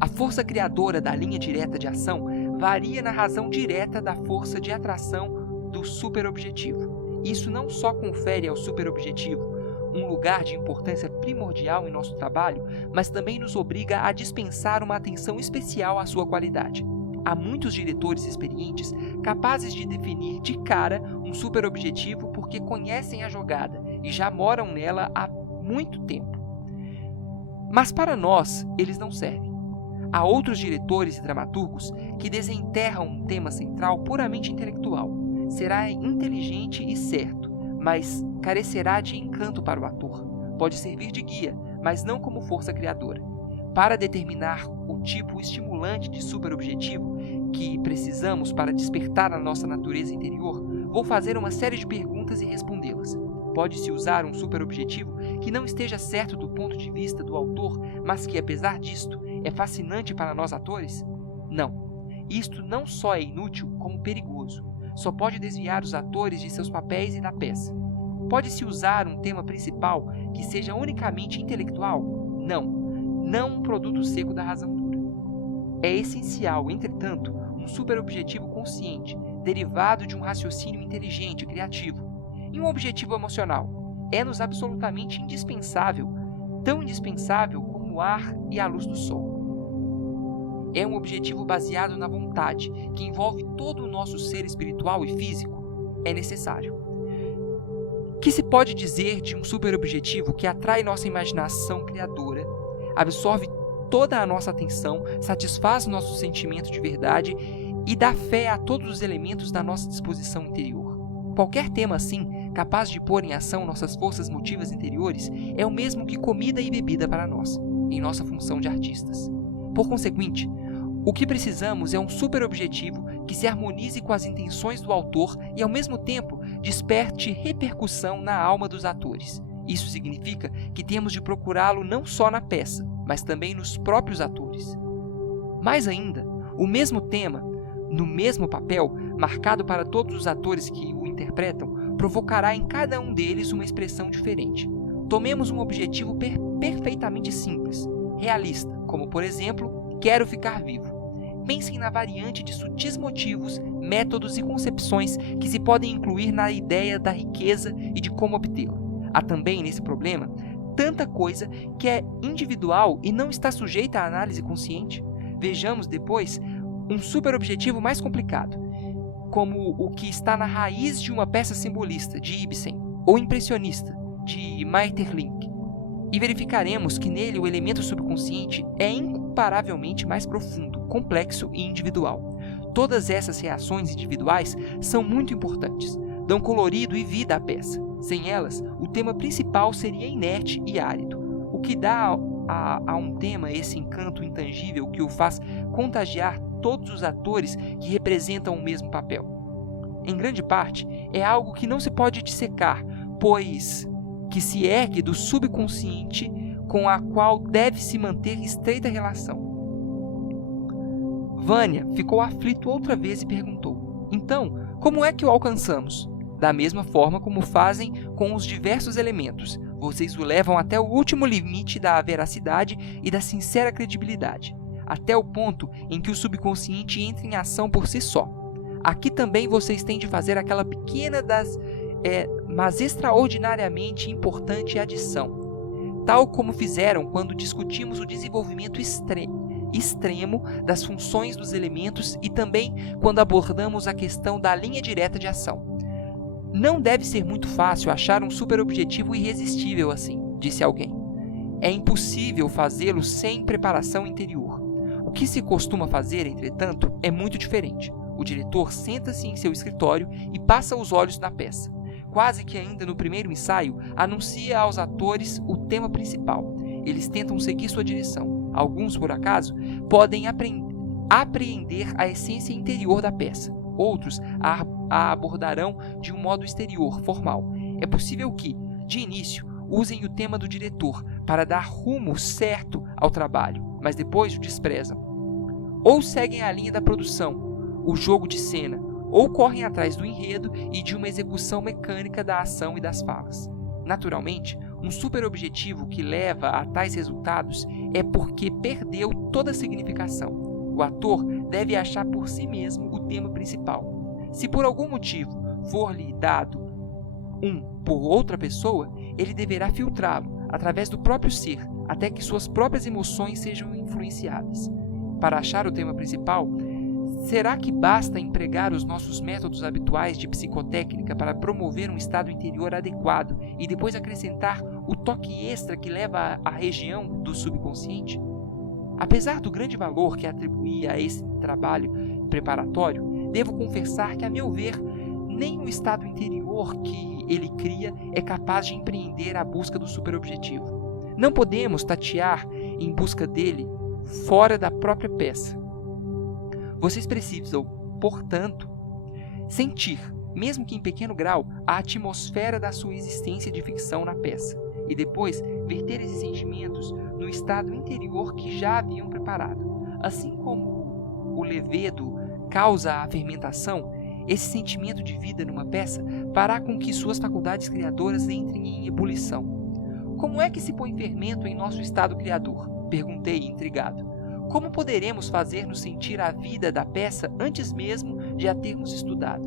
A força criadora da linha direta de ação varia na razão direta da força de atração do superobjetivo. Isso não só confere ao superobjetivo um lugar de importância primordial em nosso trabalho, mas também nos obriga a dispensar uma atenção especial à sua qualidade. Há muitos diretores experientes capazes de definir de cara um superobjetivo porque conhecem a jogada e já moram nela há muito tempo. Mas para nós, eles não servem. Há outros diretores e dramaturgos que desenterram um tema central puramente intelectual. Será inteligente e certo, mas carecerá de encanto para o ator. Pode servir de guia, mas não como força criadora. Para determinar o tipo estimulante de superobjetivo que precisamos para despertar a nossa natureza interior, vou fazer uma série de perguntas e respondê-las. Pode-se usar um superobjetivo que não esteja certo do ponto de vista do autor, mas que, apesar disto, é fascinante para nós atores? Não. Isto não só é inútil, como perigoso. Só pode desviar os atores de seus papéis e da peça. Pode-se usar um tema principal que seja unicamente intelectual? Não um produto seco da razão dura. É essencial, entretanto, um superobjetivo consciente, derivado de um raciocínio inteligente e criativo. E um objetivo emocional é-nos absolutamente indispensável, tão indispensável como o ar e a luz do sol. É um objetivo baseado na vontade, que envolve todo o nosso ser espiritual e físico. É necessário. Que se pode dizer de um superobjetivo que atrai nossa imaginação criadora, absorve toda a nossa atenção, satisfaz nosso sentimento de verdade e dá fé a todos os elementos da nossa disposição interior? Qualquer tema assim, capaz de pôr em ação nossas forças motivas interiores, é o mesmo que comida e bebida para nós, em nossa função de artistas. Por conseguinte, o que precisamos é um superobjetivo que se harmonize com as intenções do autor e, ao mesmo tempo, desperte repercussão na alma dos atores. Isso significa que temos de procurá-lo não só na peça, mas também nos próprios atores. Mais ainda, o mesmo tema, no mesmo papel, marcado para todos os atores que o interpretam, provocará em cada um deles uma expressão diferente. Tomemos um objetivo perfeitamente simples, realista, como, por exemplo, quero ficar vivo. Pensem na variante de sutis motivos, métodos e concepções que se podem incluir na ideia da riqueza e de como obtê-la. Há também, nesse problema, tanta coisa que é individual e não está sujeita à análise consciente. Vejamos, depois, um superobjetivo mais complicado, como o que está na raiz de uma peça simbolista, de Ibsen, ou impressionista, de Maeterlinck, e verificaremos que nele o elemento subconsciente é incomparavelmente mais profundo, complexo e individual. Todas essas reações individuais são muito importantes, dão colorido e vida à peça. Sem elas, o tema principal seria inerte e árido, o que dá a um tema esse encanto intangível que o faz contagiar todos os atores que representam o mesmo papel. Em grande parte, é algo que não se pode dissecar, pois que se ergue do subconsciente com a qual deve se manter estreita relação. Vânia ficou aflito outra vez e perguntou: então, como é que o alcançamos? Da mesma forma como fazem com os diversos elementos, vocês o levam até o último limite da veracidade e da sincera credibilidade, até o ponto em que o subconsciente entra em ação por si só. Aqui também vocês têm de fazer aquela pequena mas extraordinariamente importante adição, tal como fizeram quando discutimos o desenvolvimento extremo das funções dos elementos e também quando abordamos a questão da linha direta de ação. Não deve ser muito fácil achar um superobjetivo irresistível assim, disse alguém. É impossível fazê-lo sem preparação interior. O que se costuma fazer, entretanto, é muito diferente. O diretor senta-se em seu escritório e passa os olhos na peça. Quase que ainda no primeiro ensaio, anuncia aos atores o tema principal. Eles tentam seguir sua direção. Alguns, por acaso, podem apreender a essência interior da peça. Outros a abordarão de um modo exterior, formal. É possível que, de início, usem o tema do diretor para dar rumo certo ao trabalho, mas depois o desprezam. Ou seguem a linha da produção, o jogo de cena, ou correm atrás do enredo e de uma execução mecânica da ação e das falas. Naturalmente, um superobjetivo que leva a tais resultados é porque perdeu toda a significação. O ator deve achar por si mesmo o tema principal. Se por algum motivo for-lhe dado por outra pessoa, ele deverá filtrá-lo através do próprio ser, até que suas próprias emoções sejam influenciadas. Para achar o tema principal, será que basta empregar os nossos métodos habituais de psicotécnica para promover um estado interior adequado e depois acrescentar o toque extra que leva à região do subconsciente? Apesar do grande valor que atribuí a esse trabalho preparatório, devo confessar que, a meu ver, nem o estado interior que ele cria é capaz de empreender a busca do superobjetivo. Não podemos tatear em busca dele fora da própria peça. Vocês precisam, portanto, sentir, mesmo que em pequeno grau, a atmosfera da sua existência de ficção na peça, e depois verter esses sentimentos no estado interior que já haviam preparado. Assim como o levedo causa a fermentação, esse sentimento de vida numa peça fará com que suas faculdades criadoras entrem em ebulição. Como é que se põe fermento em nosso estado criador? Perguntei, intrigado. Como poderemos fazer-nos sentir a vida da peça antes mesmo de a termos estudado?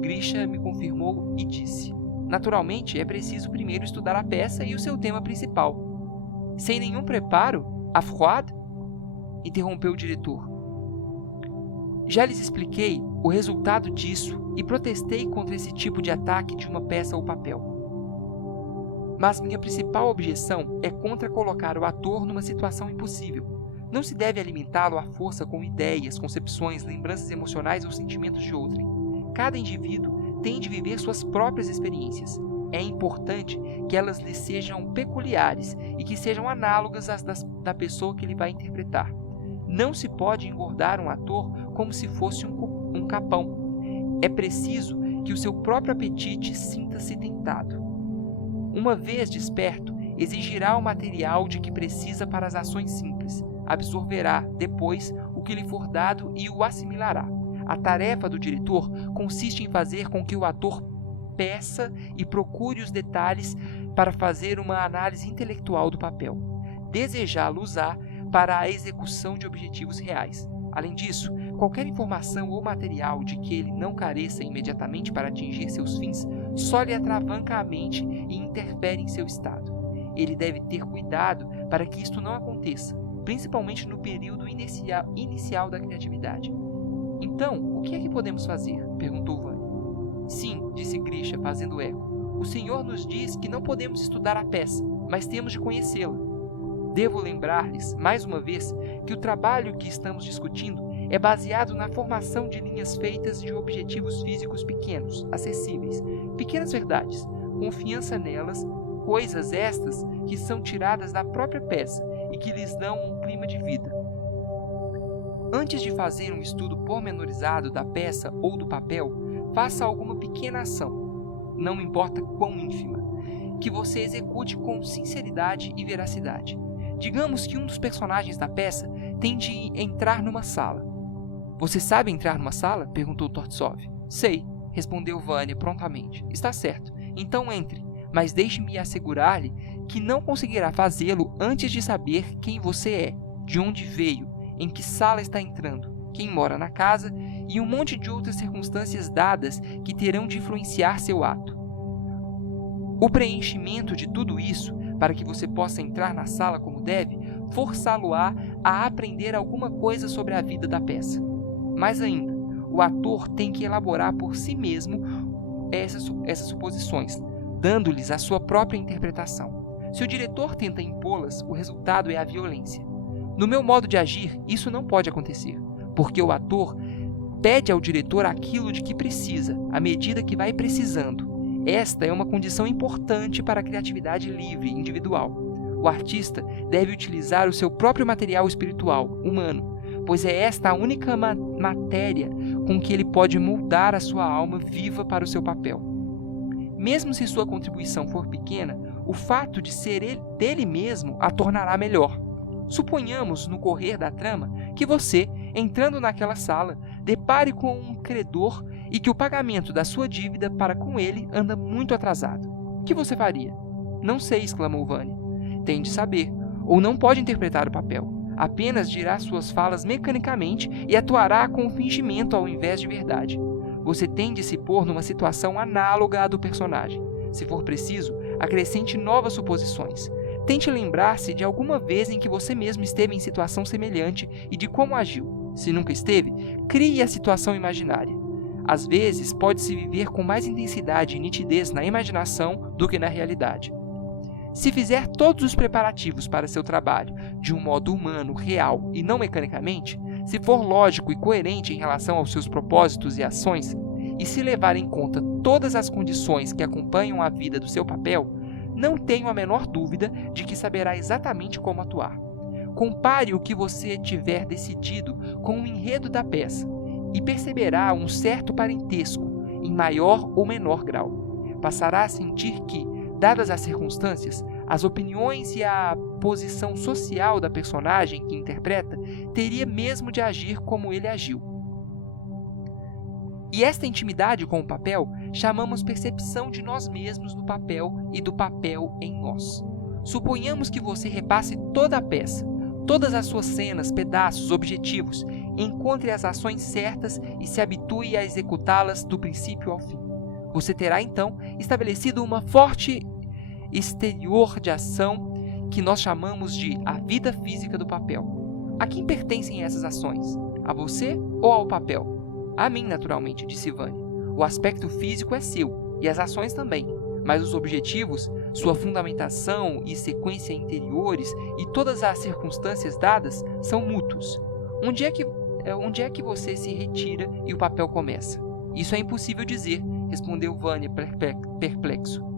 Grisha me confirmou e disse: naturalmente, é preciso primeiro estudar a peça e o seu tema principal. Sem nenhum preparo? À froide? Interrompeu o diretor. Já lhes expliquei o resultado disso e protestei contra esse tipo de ataque de uma peça ao papel. Mas minha principal objeção é contra colocar o ator numa situação impossível. Não se deve alimentá-lo à força com ideias, concepções, lembranças emocionais ou sentimentos de outrem. Cada indivíduo tem de viver suas próprias experiências. É importante que elas lhe sejam peculiares e que sejam análogas às da pessoa que ele vai interpretar. Não se pode engordar um ator como se fosse um capão. É preciso que o seu próprio apetite sinta-se tentado. Uma vez desperto, exigirá o material de que precisa para as ações simples. Absorverá, depois, o que lhe for dado e o assimilará. A tarefa do diretor consiste em fazer com que o ator peça e procure os detalhes para fazer uma análise intelectual do papel. Desejá-lo-usar para a execução de objetivos reais. Além disso, qualquer informação ou material de que ele não careça imediatamente para atingir seus fins só lhe atravanca a mente e interfere em seu estado. Ele deve ter cuidado para que isto não aconteça, principalmente no período inicial da criatividade. Então, o que é que podemos fazer? Perguntou Vânia. Sim, disse Grisha, fazendo eco. O senhor nos diz que não podemos estudar a peça, mas temos de conhecê-la. Devo lembrar-lhes, mais uma vez, que o trabalho que estamos discutindo é baseado na formação de linhas feitas de objetivos físicos pequenos, acessíveis, pequenas verdades, confiança nelas, coisas estas que são tiradas da própria peça e que lhes dão um clima de vida. Antes de fazer um estudo pormenorizado da peça ou do papel, faça alguma pequena ação, não importa quão ínfima, que você execute com sinceridade e veracidade. Digamos que um dos personagens da peça tem de entrar numa sala. Você sabe entrar numa sala? Perguntou Tortsov. Sei, respondeu Vânia prontamente. Está certo. Então entre, mas deixe-me assegurar-lhe que não conseguirá fazê-lo antes de saber quem você é, de onde veio, em que sala está entrando, quem mora na casa e um monte de outras circunstâncias dadas que terão de influenciar seu ato. O preenchimento de tudo isso, para que você possa entrar na sala como deve, forçá-lo-á a aprender alguma coisa sobre a vida da peça. Mais ainda, o ator tem que elaborar por si mesmo essas suposições, dando-lhes a sua própria interpretação. Se o diretor tenta impô-las, o resultado é a violência. No meu modo de agir, isso não pode acontecer, porque o ator pede ao diretor aquilo de que precisa, à medida que vai precisando. Esta é uma condição importante para a criatividade livre, individual. O artista deve utilizar o seu próprio material espiritual, humano, pois é esta a única matéria com que ele pode moldar a sua alma viva para o seu papel. Mesmo se sua contribuição for pequena, o fato de ser dele mesmo a tornará melhor. Suponhamos, no correr da trama, que você, entrando naquela sala, depare com um credor e que o pagamento da sua dívida para com ele anda muito atrasado. O que você faria? Não sei, exclamou Vânia. Tem de saber, ou não pode interpretar o papel. Apenas dirá suas falas mecanicamente e atuará com fingimento ao invés de verdade. Você tem de se pôr numa situação análoga à do personagem. Se for preciso, acrescente novas suposições. Tente lembrar-se de alguma vez em que você mesmo esteve em situação semelhante e de como agiu. Se nunca esteve, crie a situação imaginária. Às vezes, pode-se viver com mais intensidade e nitidez na imaginação do que na realidade. Se fizer todos os preparativos para seu trabalho de um modo humano, real e não mecanicamente, se for lógico e coerente em relação aos seus propósitos e ações, e se levar em conta todas as condições que acompanham a vida do seu papel, não tenho a menor dúvida de que saberá exatamente como atuar. Compare o que você tiver decidido com o enredo da peça e perceberá um certo parentesco, em maior ou menor grau. Passará a sentir que, dadas as circunstâncias, as opiniões e a posição social da personagem que interpreta, teria mesmo de agir como ele agiu. E esta intimidade com o papel chamamos percepção de nós mesmos no papel e do papel em nós. Suponhamos que você repasse toda a peça, todas as suas cenas, pedaços, objetivos, encontre as ações certas e se habitue a executá-las do princípio ao fim. Você terá, então, estabelecido uma forte exterior de ação que nós chamamos de a vida física do papel. A quem pertencem essas ações? A você ou ao papel? A mim, naturalmente, disse Vânia. O aspecto físico é seu, e as ações também, mas os objetivos, sua fundamentação e sequência interiores e todas as circunstâncias dadas são mútuos. Onde é que você se retira e o papel começa? Isso é impossível dizer, respondeu Vânia perplexo.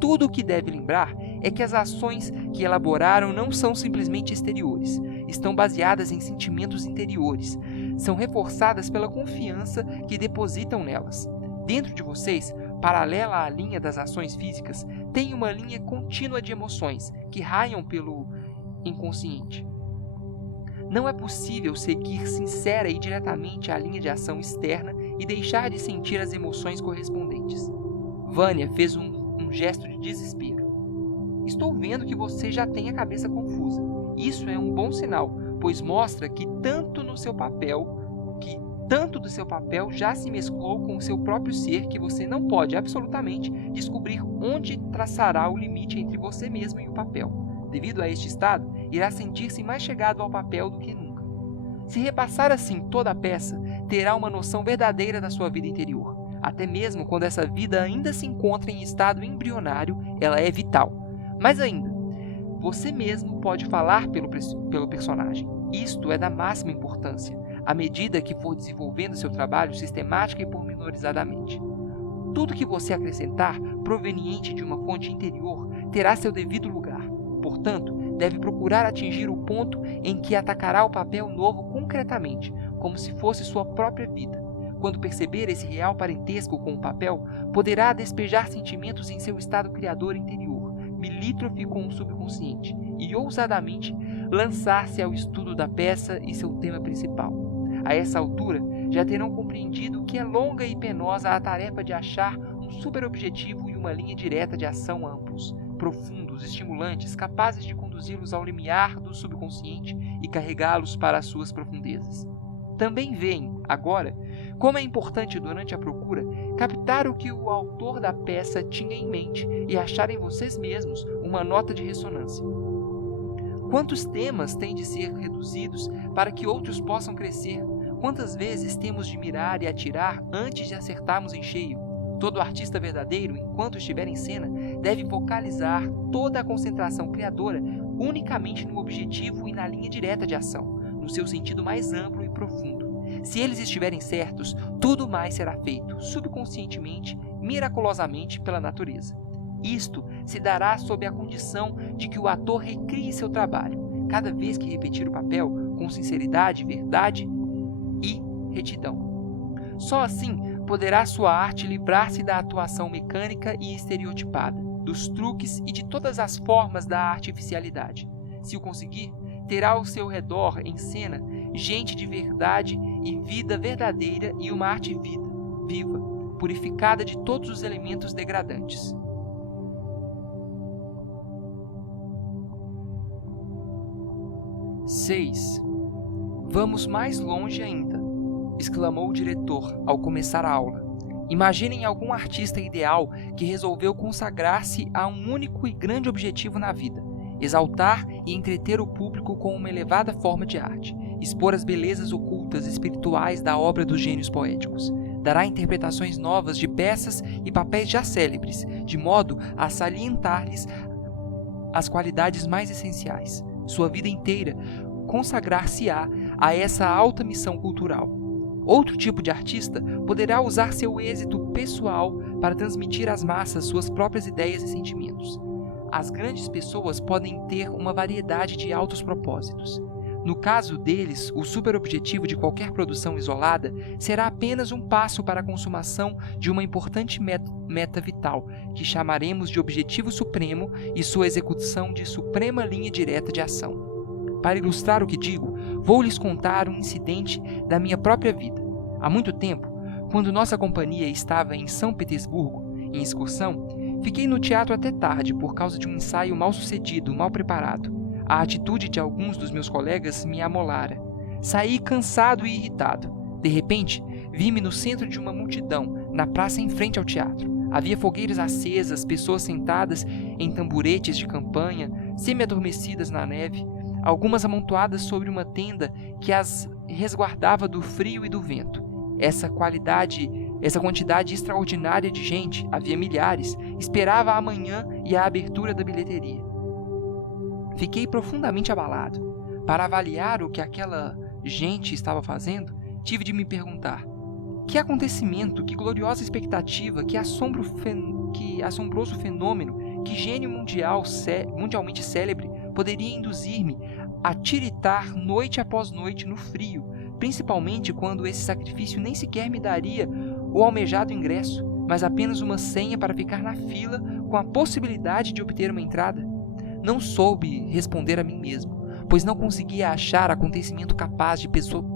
Tudo o que deve lembrar é que as ações que elaboraram não são simplesmente exteriores, estão baseadas em sentimentos interiores, são reforçadas pela confiança que depositam nelas. Dentro de vocês, paralela à linha das ações físicas, tem uma linha contínua de emoções que raiam pelo inconsciente. Não é possível seguir sincera e diretamente a linha de ação externa e deixar de sentir as emoções correspondentes. Vânia fez um gesto de desespero. Estou vendo que você já tem a cabeça confusa. Isso é um bom sinal, pois mostra que tanto do seu papel já se mesclou com o seu próprio ser que você não pode absolutamente descobrir onde traçará o limite entre você mesmo e o papel. Devido a este estado, irá sentir-se mais chegado ao papel do que nunca. Se repassar assim toda a peça, terá uma noção verdadeira da sua vida interior. Até mesmo quando essa vida ainda se encontra em estado embrionário, ela é vital. Mais ainda, você mesmo pode falar pelo personagem. Isto é da máxima importância, à medida que for desenvolvendo seu trabalho sistemática e pormenorizadamente. Tudo que você acrescentar, proveniente de uma fonte interior, terá seu devido lugar. Portanto, deve procurar atingir o ponto em que atacará o papel novo concretamente, como se fosse sua própria vida. Quando perceber esse real parentesco com o papel, poderá despejar sentimentos em seu estado criador interior, milítrofe com o subconsciente, e ousadamente lançar-se ao estudo da peça e seu tema principal. A essa altura, já terão compreendido que é longa e penosa a tarefa de achar um superobjetivo e uma linha direta de ação amplos, profundos, estimulantes, capazes de conduzi-los ao limiar do subconsciente e carregá-los para as suas profundezas. Também veem, agora, como é importante durante a procura captar o que o autor da peça tinha em mente e achar em vocês mesmos uma nota de ressonância. Quantos temas têm de ser reduzidos para que outros possam crescer? Quantas vezes temos de mirar e atirar antes de acertarmos em cheio? Todo artista verdadeiro, enquanto estiver em cena, deve focalizar toda a concentração criadora unicamente no objetivo e na linha direta de ação, no seu sentido mais amplo e profundo. Se eles estiverem certos, tudo mais será feito, subconscientemente, miraculosamente, pela natureza. Isto se dará sob a condição de que o ator recrie seu trabalho, cada vez que repetir o papel com sinceridade, verdade e retidão. Só assim poderá sua arte livrar-se da atuação mecânica e estereotipada, dos truques e de todas as formas da artificialidade. Se o conseguir, terá ao seu redor, em cena, gente de verdade e vida verdadeira e uma arte viva, purificada de todos os elementos degradantes. Seis. Vamos mais longe ainda, exclamou o diretor ao começar a aula. Imaginem algum artista ideal que resolveu consagrar-se a um único e grande objetivo na vida: exaltar e entreter o público com uma elevada forma de arte, expor as belezas ocultas espirituais da obra dos gênios poéticos. Dará interpretações novas de peças e papéis já célebres, de modo a salientar-lhes as qualidades mais essenciais. Sua vida inteira consagrar-se-á a essa alta missão cultural. Outro tipo de artista poderá usar seu êxito pessoal para transmitir às massas suas próprias ideias e sentimentos. As grandes pessoas podem ter uma variedade de altos propósitos. No caso deles, o superobjetivo de qualquer produção isolada será apenas um passo para a consumação de uma importante meta vital, que chamaremos de objetivo supremo, e sua execução de suprema linha direta de ação. Para ilustrar o que digo, vou-lhes contar um incidente da minha própria vida. Há muito tempo, quando nossa companhia estava em São Petersburgo, em excursão, fiquei no teatro até tarde por causa de um ensaio mal sucedido, mal preparado. A atitude de alguns dos meus colegas me amolara. Saí cansado e irritado. De repente, vi-me no centro de uma multidão, na praça em frente ao teatro. Havia fogueiras acesas, pessoas sentadas em tamburetes de campanha, semi-adormecidas na neve, algumas amontoadas sobre uma tenda que as resguardava do frio e do vento. Essa quantidade extraordinária de gente, havia milhares, esperava a manhã e a abertura da bilheteria. Fiquei profundamente abalado. Para avaliar o que aquela gente estava fazendo, tive de me perguntar: que acontecimento, que gloriosa expectativa, que assombroso fenômeno, que gênio mundialmente célebre poderia induzir-me a tiritar noite após noite no frio, principalmente quando esse sacrifício nem sequer me daria o almejado ingresso, mas apenas uma senha para ficar na fila com a possibilidade de obter uma entrada? Não soube responder a mim mesmo, pois não conseguia achar acontecimento capaz de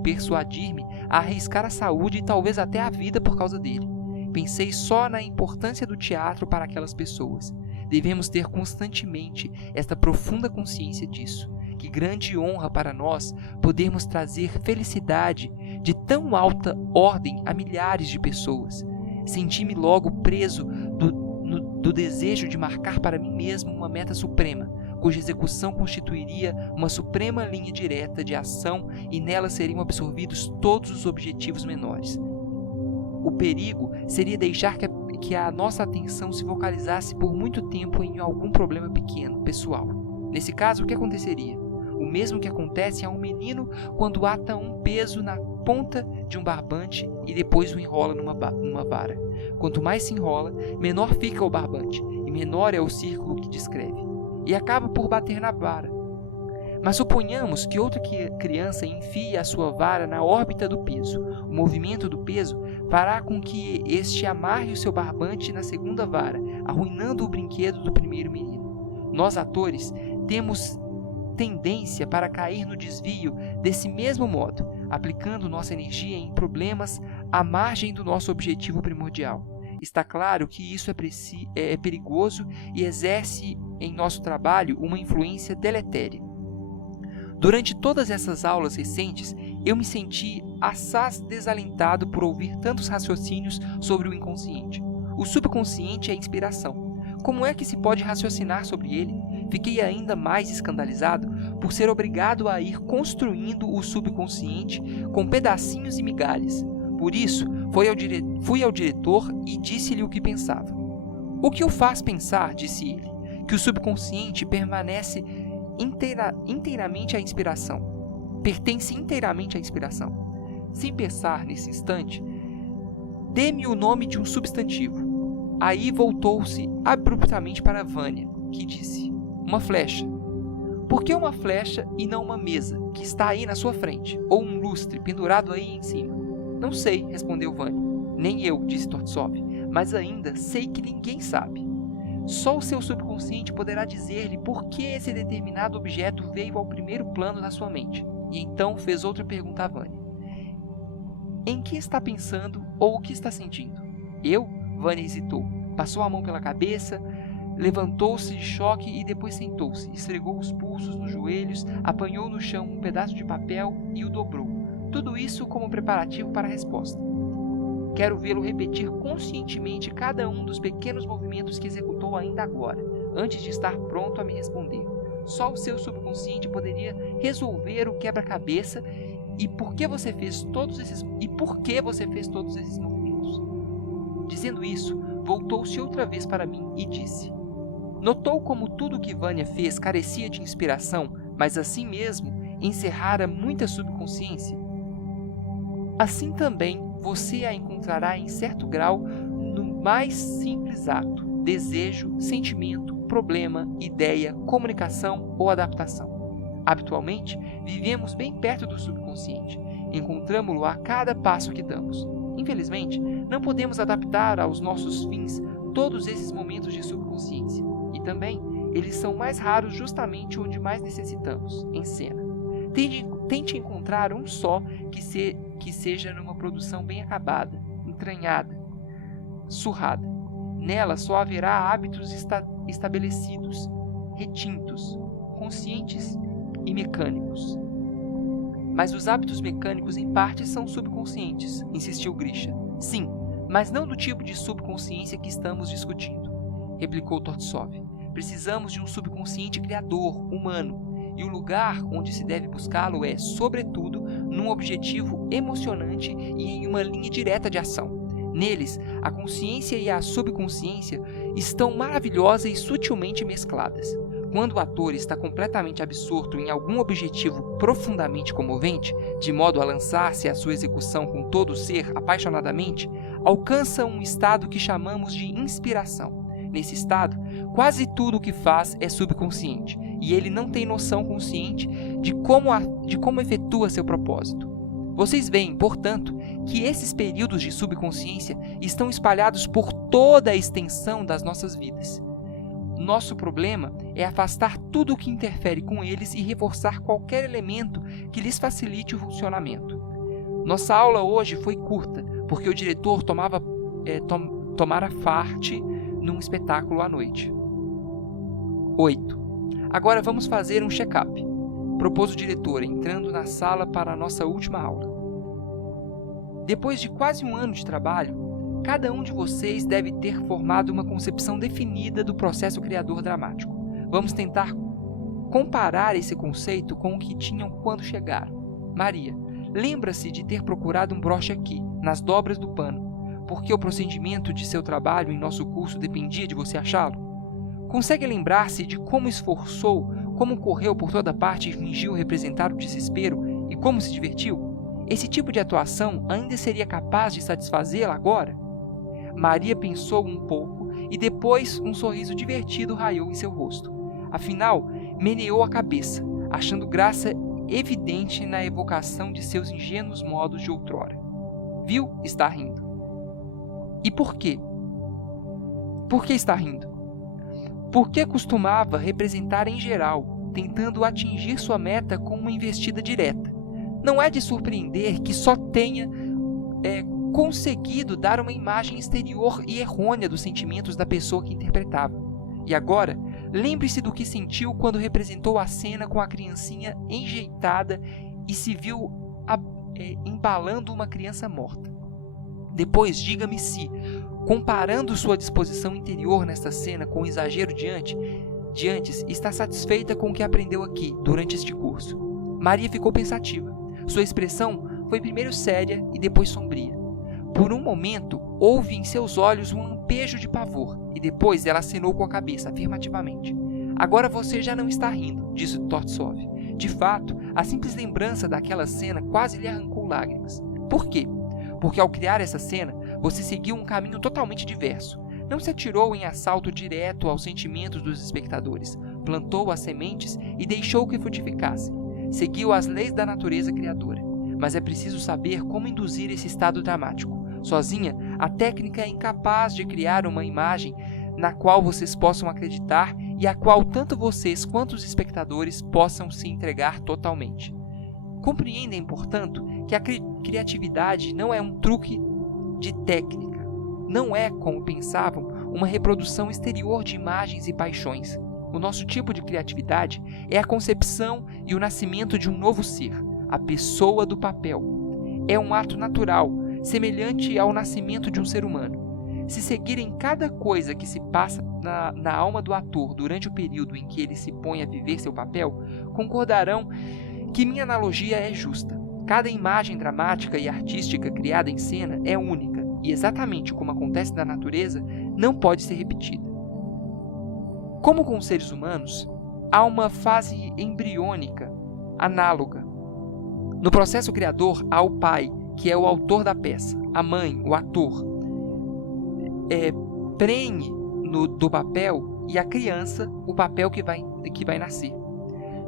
persuadir-me a arriscar a saúde e talvez até a vida por causa dele. Pensei só na importância do teatro para aquelas pessoas. Devemos ter constantemente esta profunda consciência disso. Que grande honra para nós podermos trazer felicidade de tão alta ordem a milhares de pessoas. Senti-me logo preso do desejo de marcar para mim mesmo uma meta suprema, cuja execução constituiria uma suprema linha direta de ação e nela seriam absorvidos todos os objetivos menores. O perigo seria deixar que a nossa atenção se focalizasse por muito tempo em algum problema pequeno, pessoal. Nesse caso, o que aconteceria? O mesmo que acontece a um menino quando ata um peso na ponta de um barbante e depois o enrola numa vara. Quanto mais se enrola, menor fica o barbante, e menor é o círculo que descreve, e acaba por bater na vara. Mas suponhamos que outra criança enfie a sua vara na órbita do peso. O movimento do peso fará com que este amarre o seu barbante na segunda vara, arruinando o brinquedo do primeiro menino. Nós, atores, temos tendência para cair no desvio desse mesmo modo, aplicando nossa energia em problemas à margem do nosso objetivo primordial. Está claro que isso é perigoso e exerce em nosso trabalho uma influência deletéria. Durante todas essas aulas recentes, eu me senti assaz desalentado por ouvir tantos raciocínios sobre o inconsciente. O subconsciente é a inspiração. Como é que se pode raciocinar sobre ele? Fiquei ainda mais escandalizado por ser obrigado a ir construindo o subconsciente com pedacinhos e migalhas. Por isso, fui ao diretor e disse-lhe o que pensava. O que o faz pensar, disse ele, que o subconsciente permanece inteiramente à inspiração. Pertence inteiramente à inspiração. Sem pensar nesse instante, dê-me o nome de um substantivo. Aí voltou-se abruptamente para Vânia, que disse: uma flecha. Por que uma flecha e não uma mesa, que está aí na sua frente, ou um lustre pendurado aí em cima? Não sei, respondeu Vânia. Nem eu, disse Tortsov, mas ainda sei que ninguém sabe. Só o seu subconsciente poderá dizer-lhe por que esse determinado objeto veio ao primeiro plano da sua mente. E então fez outra pergunta a Vânia. Em que está pensando ou o que está sentindo? Eu? Vânia hesitou. Passou a mão pela cabeça, levantou-se de choque e depois sentou-se. Esfregou os pulsos nos joelhos, apanhou no chão um pedaço de papel e o dobrou. Tudo isso como preparativo para a resposta. Quero vê-lo repetir conscientemente cada um dos pequenos movimentos que executou ainda agora, antes de estar pronto a me responder. Só o seu subconsciente poderia resolver o quebra-cabeça e por que você fez todos esses movimentos. Dizendo isso, voltou-se outra vez para mim e disse: notou como tudo o que Vânia fez carecia de inspiração, mas assim mesmo encerrara muita subconsciência? Assim também você a encontrará em certo grau no mais simples ato, desejo, sentimento, problema, ideia, comunicação ou adaptação. Habitualmente, vivemos bem perto do subconsciente, encontramo-lo a cada passo que damos. Infelizmente, não podemos adaptar aos nossos fins todos esses momentos de subconsciência, e também eles são mais raros justamente onde mais necessitamos, em cena. Tente encontrar um só que seja numa produção bem acabada, entranhada, surrada. Nela só haverá hábitos estabelecidos, retintos, conscientes e mecânicos. Mas os hábitos mecânicos, em parte, são subconscientes, insistiu Grisha. Sim, mas não do tipo de subconsciência que estamos discutindo, replicou Tortsov. Precisamos de um subconsciente criador, humano, e o lugar onde se deve buscá-lo é, sobretudo, num objetivo emocionante e em uma linha direta de ação. Neles, a consciência e a subconsciência estão maravilhosas e sutilmente mescladas. Quando o ator está completamente absorto em algum objetivo profundamente comovente, de modo a lançar-se à sua execução com todo o ser, apaixonadamente, alcança um estado que chamamos de inspiração. Nesse estado, quase tudo o que faz é subconsciente, e ele não tem noção consciente de como efetua seu propósito. Vocês veem, portanto, que esses períodos de subconsciência estão espalhados por toda a extensão das nossas vidas. Nosso problema é afastar tudo o que interfere com eles e reforçar qualquer elemento que lhes facilite o funcionamento. Nossa aula hoje foi curta, porque o diretor tomara parte num espetáculo à noite. 8. Agora vamos fazer um check-up, propôs o diretor, entrando na sala para a nossa última aula. Depois de quase um ano de trabalho, cada um de vocês deve ter formado uma concepção definida do processo criador dramático. Vamos tentar comparar esse conceito com o que tinham quando chegaram. Maria, lembra-se de ter procurado um broche aqui, nas dobras do pano, porque o procedimento de seu trabalho em nosso curso dependia de você achá-lo? Consegue lembrar-se de como esforçou, como correu por toda parte e fingiu representar o desespero e como se divertiu? Esse tipo de atuação ainda seria capaz de satisfazê-la agora? Maria pensou um pouco e depois um sorriso divertido raiou em seu rosto. Afinal, meneou a cabeça, achando graça evidente na evocação de seus ingênuos modos de outrora. Viu? Está rindo. E por quê? Por que está rindo? Porque costumava representar em geral, tentando atingir sua meta com uma investida direta. Não é de surpreender que só tenha conseguido dar uma imagem exterior e errônea dos sentimentos da pessoa que interpretava. E agora, lembre-se do que sentiu quando representou a cena com a criancinha enjeitada e se viu embalando uma criança morta. Depois, diga-me se, comparando sua disposição interior nesta cena com o exagero de antes, está satisfeita com o que aprendeu aqui, durante este curso. Maria ficou pensativa. Sua expressão foi primeiro séria e depois sombria. Por um momento, houve em seus olhos um lampejo de pavor, e depois ela acenou com a cabeça, afirmativamente. Agora você já não está rindo, disse Tortsov. De fato, a simples lembrança daquela cena quase lhe arrancou lágrimas. Por quê? Porque ao criar essa cena, você seguiu um caminho totalmente diverso. Não se atirou em assalto direto aos sentimentos dos espectadores, plantou as sementes e deixou que frutificassem. Seguiu as leis da natureza criadora. Mas é preciso saber como induzir esse estado dramático. Sozinha, a técnica é incapaz de criar uma imagem na qual vocês possam acreditar e a qual tanto vocês quanto os espectadores possam se entregar totalmente. Compreendem, portanto, que a criatividade não é um truque de técnica. Não é, como pensavam, uma reprodução exterior de imagens e paixões. O nosso tipo de criatividade é a concepção e o nascimento de um novo ser, a pessoa do papel. É um ato natural, semelhante ao nascimento de um ser humano. Se seguirem cada coisa que se passa na alma do ator durante o período em que ele se põe a viver seu papel, concordarão que minha analogia é justa. Cada imagem dramática e artística criada em cena é única e, exatamente como acontece na natureza, não pode ser repetida. Como com os seres humanos, há uma fase embriônica, análoga. No processo criador, há o pai, que é o autor da peça, a mãe, o ator, prenhe do papel, e a criança, o papel que vai nascer.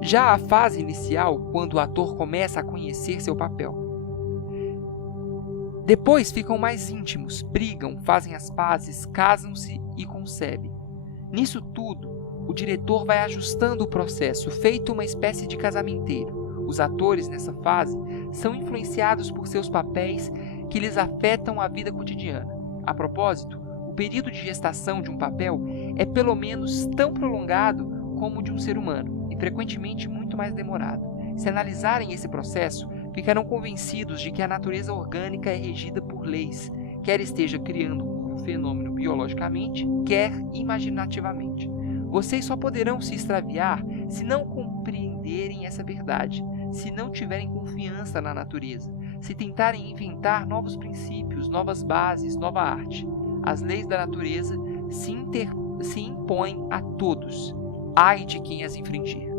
Já a fase inicial, quando o ator começa a conhecer seu papel. Depois ficam mais íntimos, brigam, fazem as pazes, casam-se e concebem. Nisso tudo, o diretor vai ajustando o processo, feito uma espécie de casamenteiro. Os atores, nessa fase, são influenciados por seus papéis que lhes afetam a vida cotidiana. A propósito, o período de gestação de um papel é pelo menos tão prolongado como o de um ser humano, e frequentemente muito mais demorado. Se analisarem esse processo, ficarão convencidos de que a natureza orgânica é regida por leis, quer esteja criando um fenômeno biologicamente, quer imaginativamente. Vocês só poderão se extraviar se não compreenderem essa verdade, se não tiverem confiança na natureza, se tentarem inventar novos princípios, novas bases, nova arte. As leis da natureza se impõem a todos. Ai de quem as infringir.